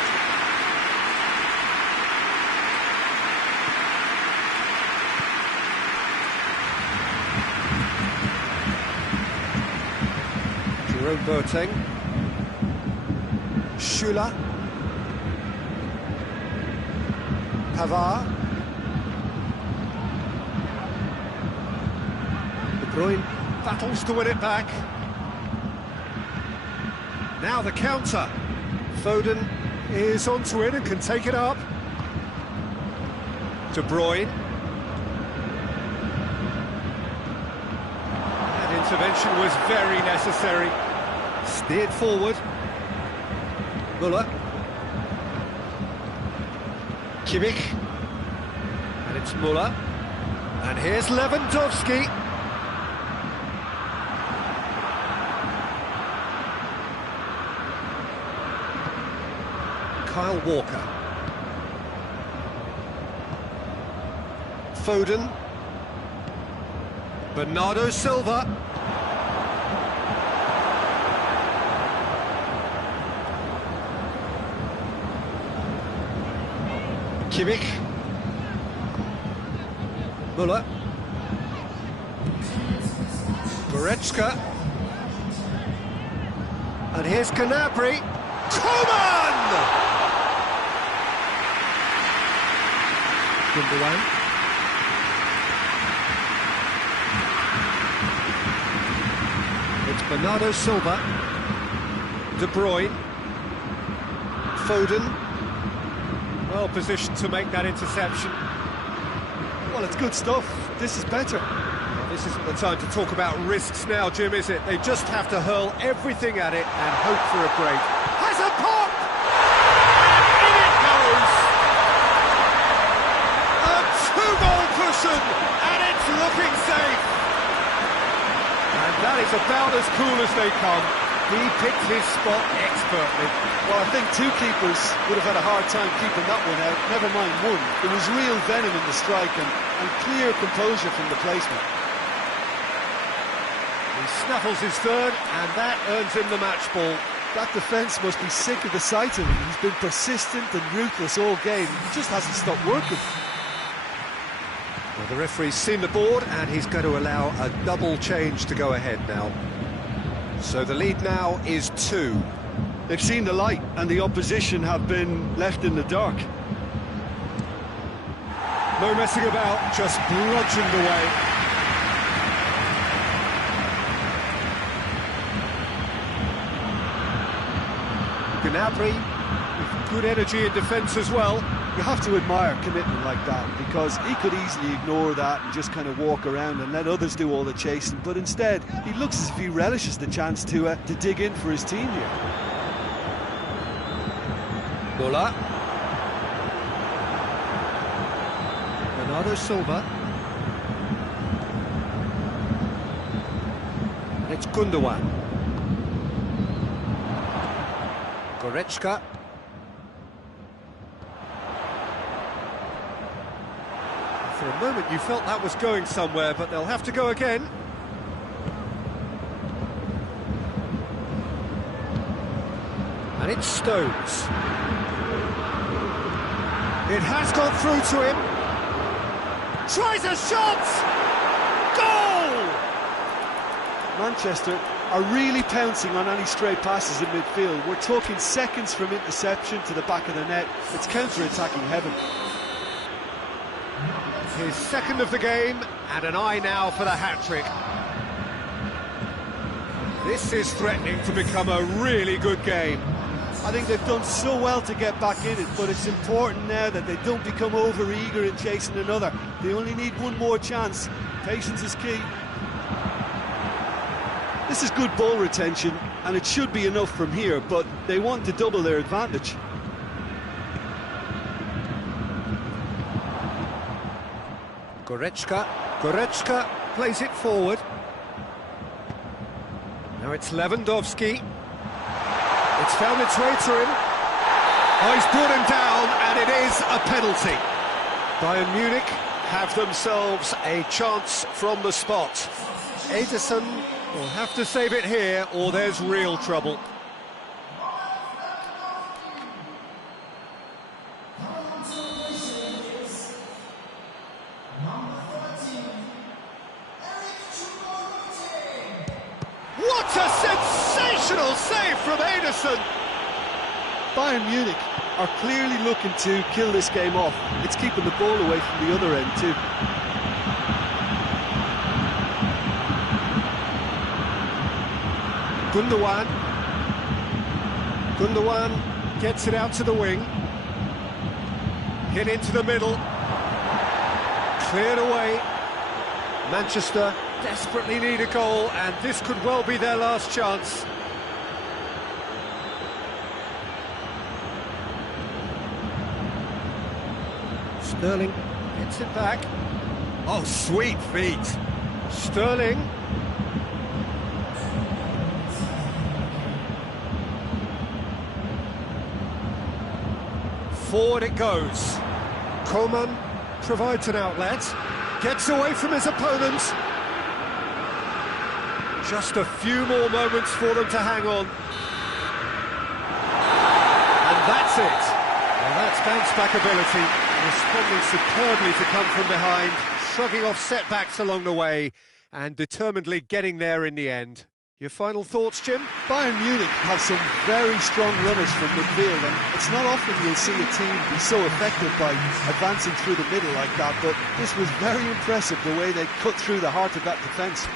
Jerome Boateng. Schüller. Pavard. De Bruyne battles to win it back. Now the counter. Foden is onto it and can take it up. De Bruyne. That intervention was very necessary. Steered forward. Müller. Kimmich. And it's Müller. And here's Lewandowski. Kyle Walker. Foden. Bernardo Silva. Kimmich. Müller. Goretzka. And here's Gnabry. Coman! Gundogan. It's Bernardo Silva. De Bruyne. Foden. Well positioned to make that interception. Well, it's good stuff. This is better. Well, this isn't the time to talk about risks now, Jim, is it? They just have to hurl everything at it and hope for a break. Has a pop! In it goes! A two-goal cushion, and it's looking safe. And that is about as cool as they come. He picked his spot expertly. Well, I think two keepers would have had a hard time keeping that one out, never mind one. There was real venom in the strike and clear composure from the placement. He snaffles his third, and that earns him the match ball. That defence must be sick of the sight of him. He's been persistent and ruthless all game. He just hasn't stopped working. Well, the referee's seen the board, and he's going to allow a double change to go ahead now. So the lead now is 2. They've seen the light, and the opposition have been left in the dark. No messing about, just bludgeoned away. Gnabry with good energy in defence as well. You have to admire commitment like that, because he could easily ignore that and just kind of walk around and let others do all the chasing, but instead he looks as if he relishes the chance to dig in for his team here. Müller. Bernardo Silva. And it's Gundogan. Goretzka. For a moment you felt that was going somewhere, but they'll have to go again. And it's Stones. It has gone through to him. Tries a shot! Goal! Manchester are really pouncing on any stray passes in midfield. We're talking seconds from interception to the back of the net. It's counter-attacking heaven. His second of the game, and an eye now for the hat-trick. This is threatening to become a really good game. I think they've done so well to get back in it, but it's important now that they don't become over-eager in chasing another. They only need one more chance. Patience is key. This is good ball retention, and it should be enough from here, but they want to double their advantage. Goretzka plays it forward. Now it's Lewandowski. It's found its way to him. Oh, he's brought him down, and it is a penalty. Bayern Munich have themselves a chance from the spot. Ederson will have to save it here, or there's real trouble. What a sensational save from Ederson! Bayern Munich are clearly looking to kill this game off. It's keeping the ball away from the other end too. Gundogan gets it out to the wing. Hit into the middle. Cleared away. Manchester desperately need a goal, and this could well be their last chance. Sterling gets it back. Oh, sweet feet. Sterling. Forward it goes. Coman provides an outlet. Gets away from his opponent. Just a few more moments for them to hang on. And that's it. Well, that's bounce-back ability, responding superbly to come from behind, shrugging off setbacks along the way, and determinedly getting there in the end. Your final thoughts, Jim? Bayern Munich have some very strong runners from midfield, and it's not often you'll see a team be so effective by advancing through the middle like that, but this was very impressive, the way they cut through the heart of that defence.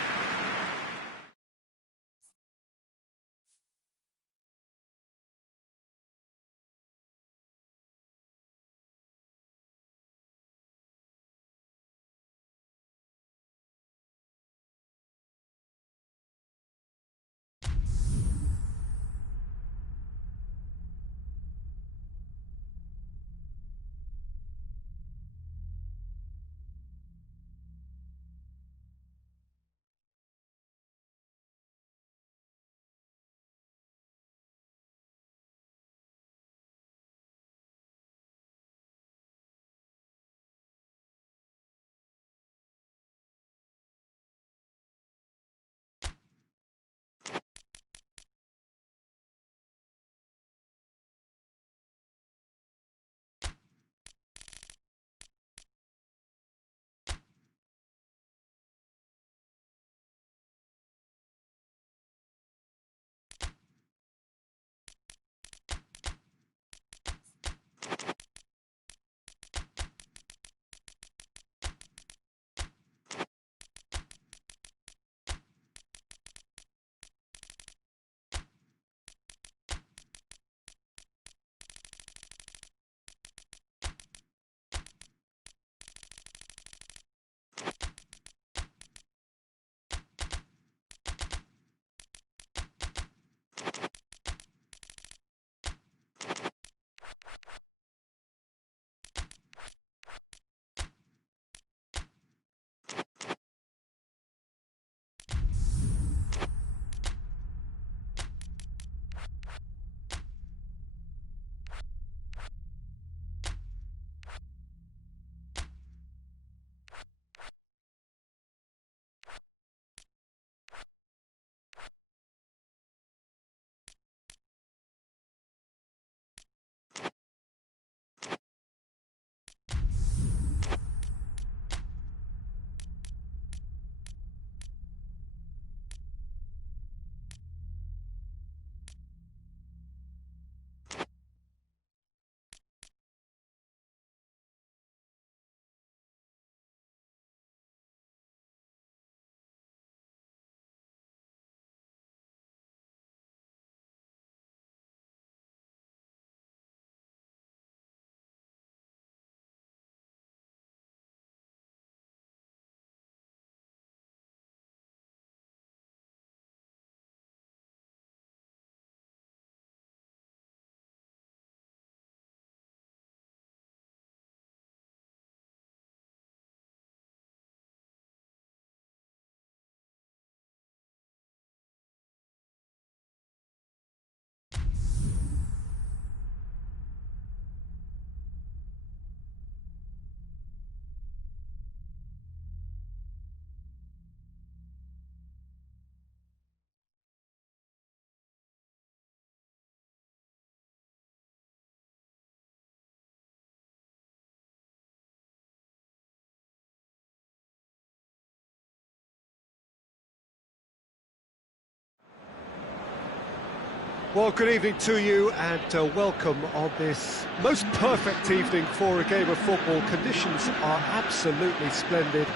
Well, good evening to you and welcome on this most perfect evening for a game of football. Conditions are absolutely splendid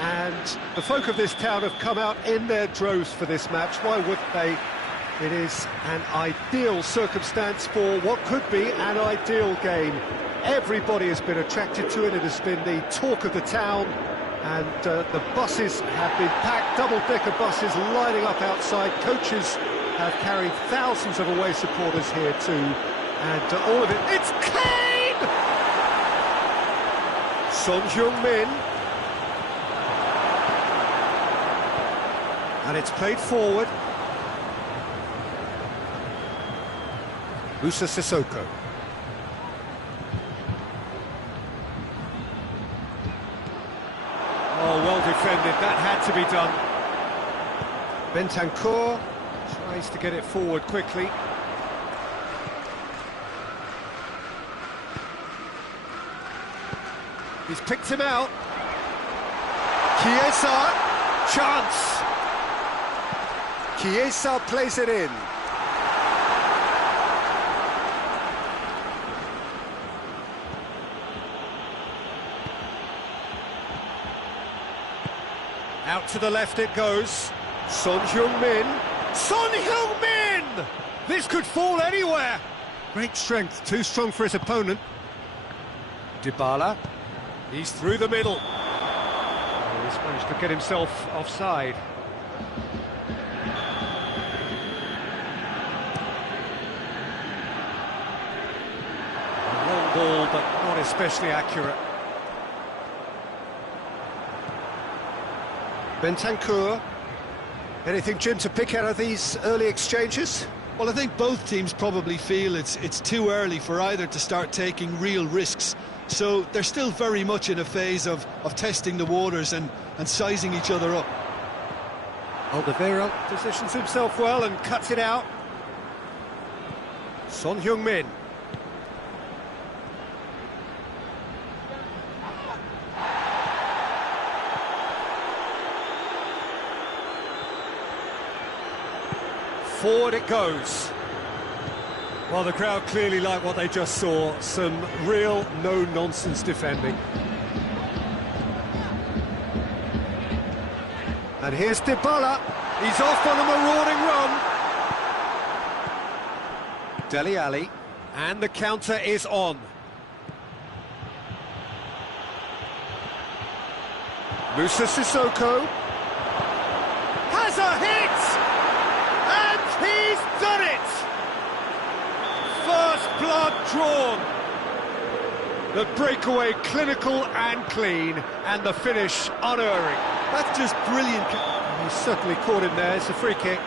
and the folk of this town have come out in their droves for this match. Why wouldn't they? It is an ideal circumstance for what could be an ideal game. Everybody has been attracted to it. It has been the talk of the town and the buses have been packed, double-decker buses lining up outside. Coaches have carried thousands of away supporters here too, and all of it, it's Kane! Son Heung-min. And it's played forward. Musa Sissoko. Oh, well defended, that had to be done. Bentancur tries to get it forward quickly. He's picked him out. Chiesa, chance. Chiesa plays it in. Out to the left it goes. Son Heung-min. Son Heung-min! This could fall anywhere. Great strength, too strong for his opponent. Dybala. He's through the middle. Oh, he's managed to get himself offside. A long ball, but not especially accurate. Bentancur. Anything, Jim, to pick out of these early exchanges? Well, I think both teams probably feel it's too early for either to start taking real risks. So they're still very much in a phase of testing the waters and sizing each other up. Alderweireld positions himself well and cuts it out. Son Heung-min. Forward it goes. Well, the crowd clearly like what they just saw. Some real no-nonsense defending. And here's Dybala. He's off on a marauding run. Dele Alli. And the counter is on. Musa Sissoko. Has a hit! And he's done it! First blood drawn. The breakaway clinical and clean, and the finish unerring. That's just brilliant. He's certainly caught him there. It's a free kick.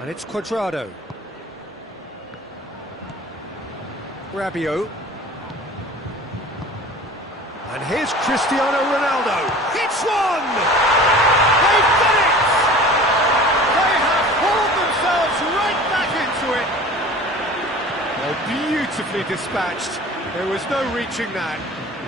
And it's Cuadrado. Rabiot. And here's Cristiano Ronaldo. Hits one! They've done it! They have hauled themselves right back into it. Oh, beautifully dispatched. There was no reaching that.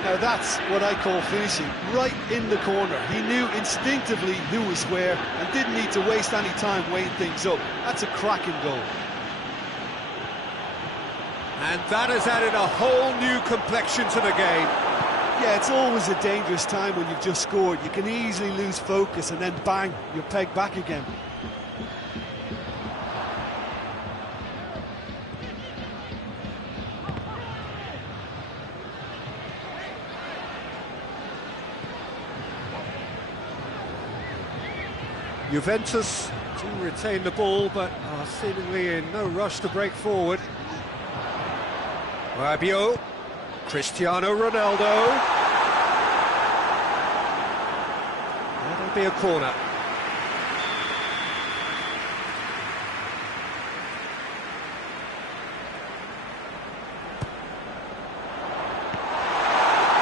Now that's what I call finishing, right in the corner. He knew instinctively who was where and didn't need to waste any time weighing things up. That's a cracking goal. And that has added a whole new complexion to the game. Yeah, it's always a dangerous time when you've just scored. You can easily lose focus and then bang, you're pegged back again. Juventus do retain the ball, but are seemingly in no rush to break forward. Rabiot, Cristiano Ronaldo. That'll be a corner.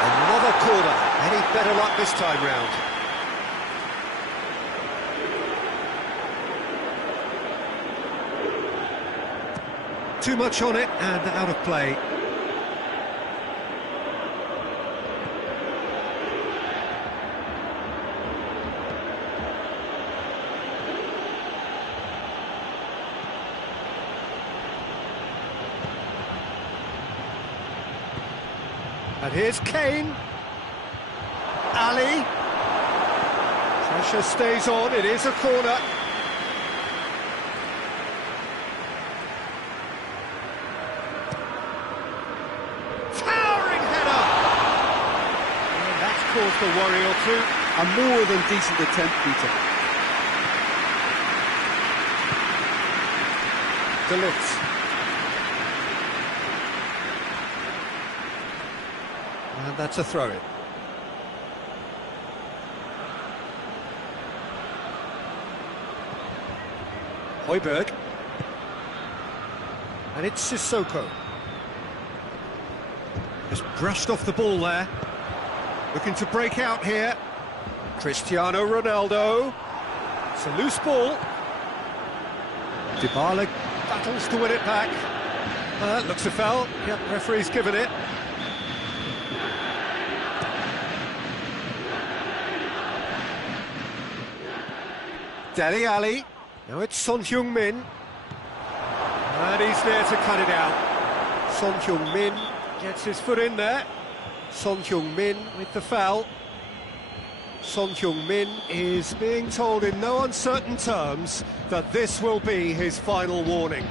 Another corner. Any better luck this time round? Too much on it and out of play. And here's Kane. Ali. Pressure stays on, it is a corner. Towering header! And that's caused a worry or two. A more than decent attempt, Peter. De Ligt. And that's a throw-in. Højbjerg. And it's Sissoko. Just brushed off the ball there. Looking to break out here. Cristiano Ronaldo. It's a loose ball. Dybala battles to win it back. Looks a foul. Yep, referee's given it. Dele Alli. Now it's Son Heung-min. And he's there to cut it out. Son Heung-min gets his foot in there. Son Heung-min with the foul. Son Heung-min is being told in no uncertain terms that this will be his final warning.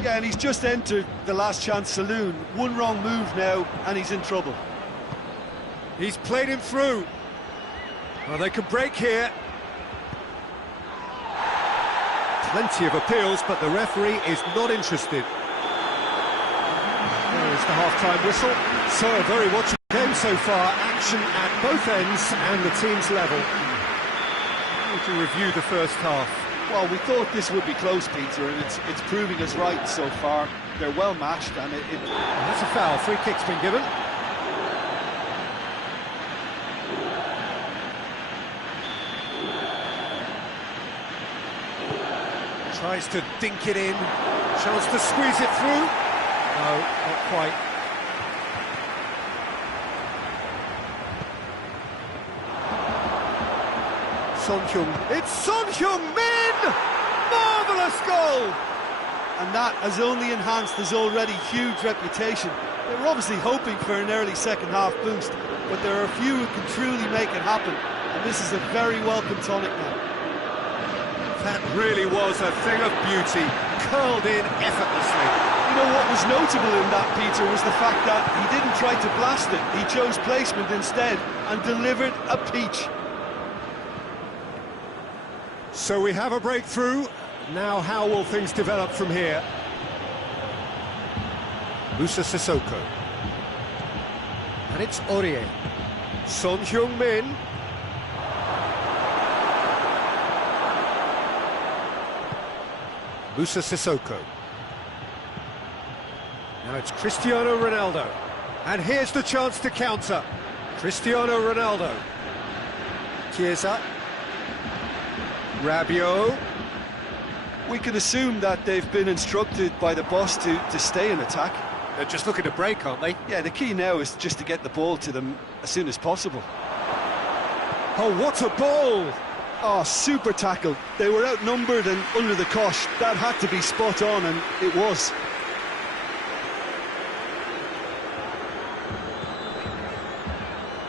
Yeah, and he's just entered the last chance saloon. One wrong move now, and he's in trouble. He's played him through. Well, they can break here. Plenty of appeals, but the referee is not interested. There is the half-time whistle. So, a very watchable game so far. Action at both ends and the team's level. To review the first half. Well, we thought this would be close, Peter, and it's proving us right so far. They're well matched, and that's a foul. Free kick's been given. Tries to dink it in. Chance to squeeze it through. No, not quite. It's Son Heung-min! Marvellous goal! And that has only enhanced his already huge reputation. They were obviously hoping for an early second-half boost, but there are a few who can truly make it happen, and this is a very welcome tonic now. That really was a thing of beauty, curled in effortlessly. You know what was notable in that, Peter, was the fact that he didn't try to blast it. He chose placement instead and delivered a peach. So we have a breakthrough. Now how will things develop from here? Moussa Sissoko. And it's Aurier. Son Heung-min. Moussa Sissoko. Now it's Cristiano Ronaldo. And here's the chance to counter. Cristiano Ronaldo. Chiesa. Rabiot. We can assume that they've been instructed by the boss to stay in attack. They're just looking to break, aren't they? Yeah, the key now is just to get the ball to them as soon as possible. Oh, what a ball! Oh, super tackle. They were outnumbered and under the cosh. That had to be spot on, and it was.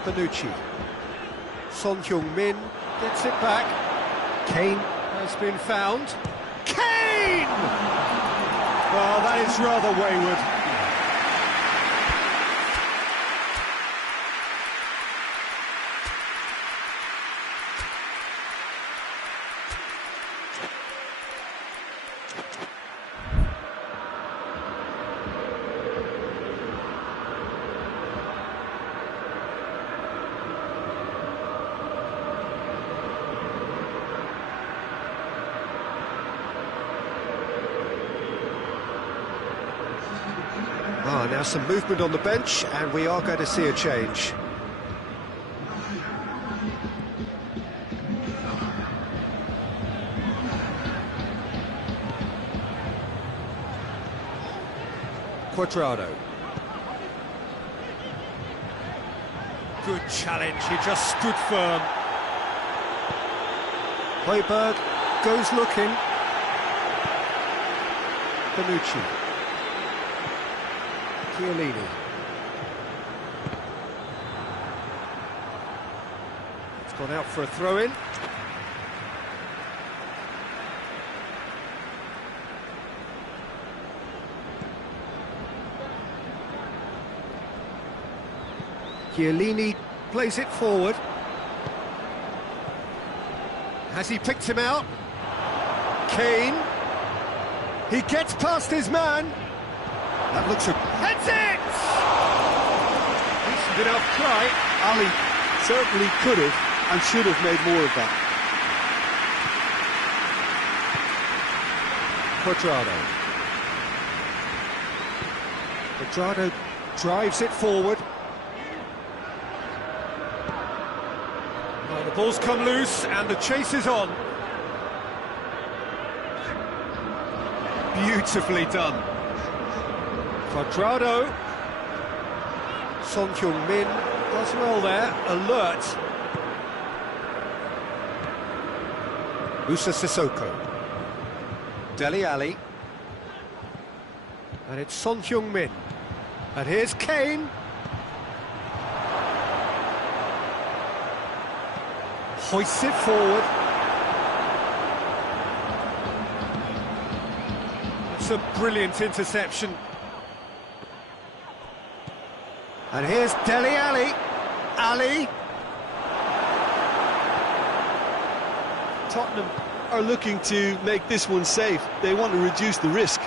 Bonucci. Son Heung-min gets it back. Kane has been found. Kane! Well, that is rather wayward. Now some movement on the bench, and we are going to see a change. Cuadrado. Good challenge, he just stood firm. Højbjerg goes looking. Bonucci. Chiellini. Gone out for a throw-in. Chiellini plays it forward. Has he picked him out? Kane. He gets past his man. That looks a... Heads it! Decent enough try. Ali certainly could have and should have made more of that. Quadrado drives it forward. Well, the ball's come loose and the chase is on. Beautifully done. Quadrado. Son Heung-min does well there, alert. Musa Sissoko. Dele Alli. And it's Son Heung-min. And here's Kane. Hoists it forward. It's a brilliant interception. And here's Dele Alli. Ali. Tottenham are looking to make this one safe. They want to reduce the risk.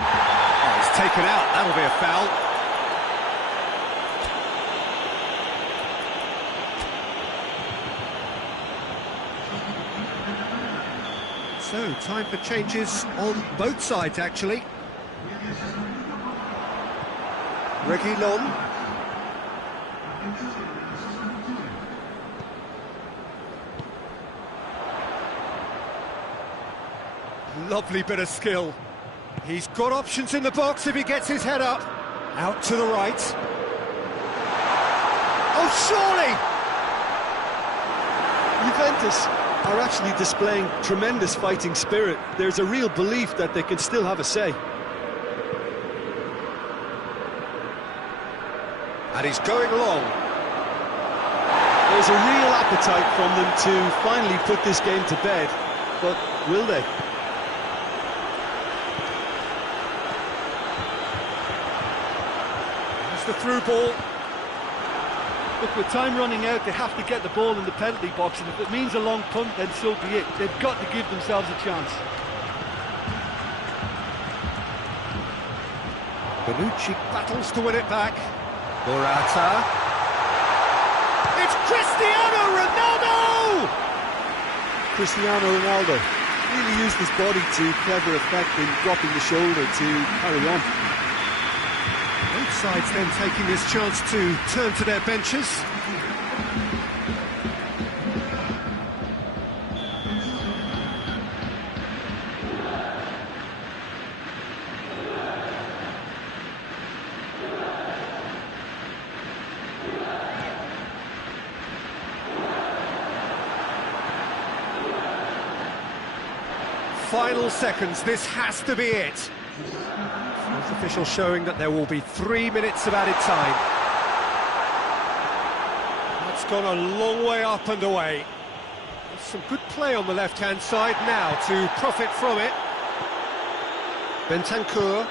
Oh, it's taken out. That'll be a foul. So, time for changes on both sides, actually. Reguilon. Lovely bit of skill. He's got options in the box if he gets his head up. Out to the right. Oh, surely! Juventus are actually displaying tremendous fighting spirit. There's a real belief that they can still have a say. And he's going long. There's a real appetite from them to finally put this game to bed, but will they? It's the through ball. Look, with time running out, they have to get the ball in the penalty box, and if it means a long punt, then so be it. They've got to give themselves a chance. Bonucci battles to win it back. Morata. It's Cristiano Ronaldo! Cristiano Ronaldo really used his body to clever effect in dropping the shoulder to carry on. Both sides then taking this chance to turn to their benches. Final seconds, this has to be it. Fourth official showing that there will be 3 minutes of added time. That's gone a long way up and away. There's some good play on the left-hand side now to profit from it. Bentancur.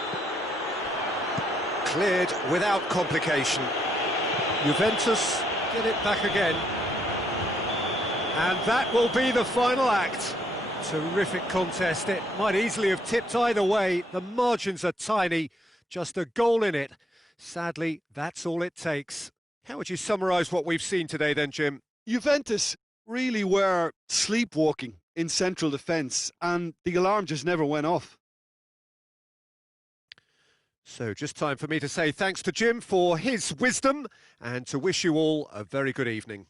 Cleared without complication. Juventus get it back again. And that will be the final act. Terrific contest. It might easily have tipped either way. The margins are tiny, just a goal in it. Sadly, that's all it takes. How would you summarise what we've seen today then, Jim? Juventus really were sleepwalking in central defence, and the alarm just never went off. So just time for me to say thanks to Jim for his wisdom and to wish you all a very good evening.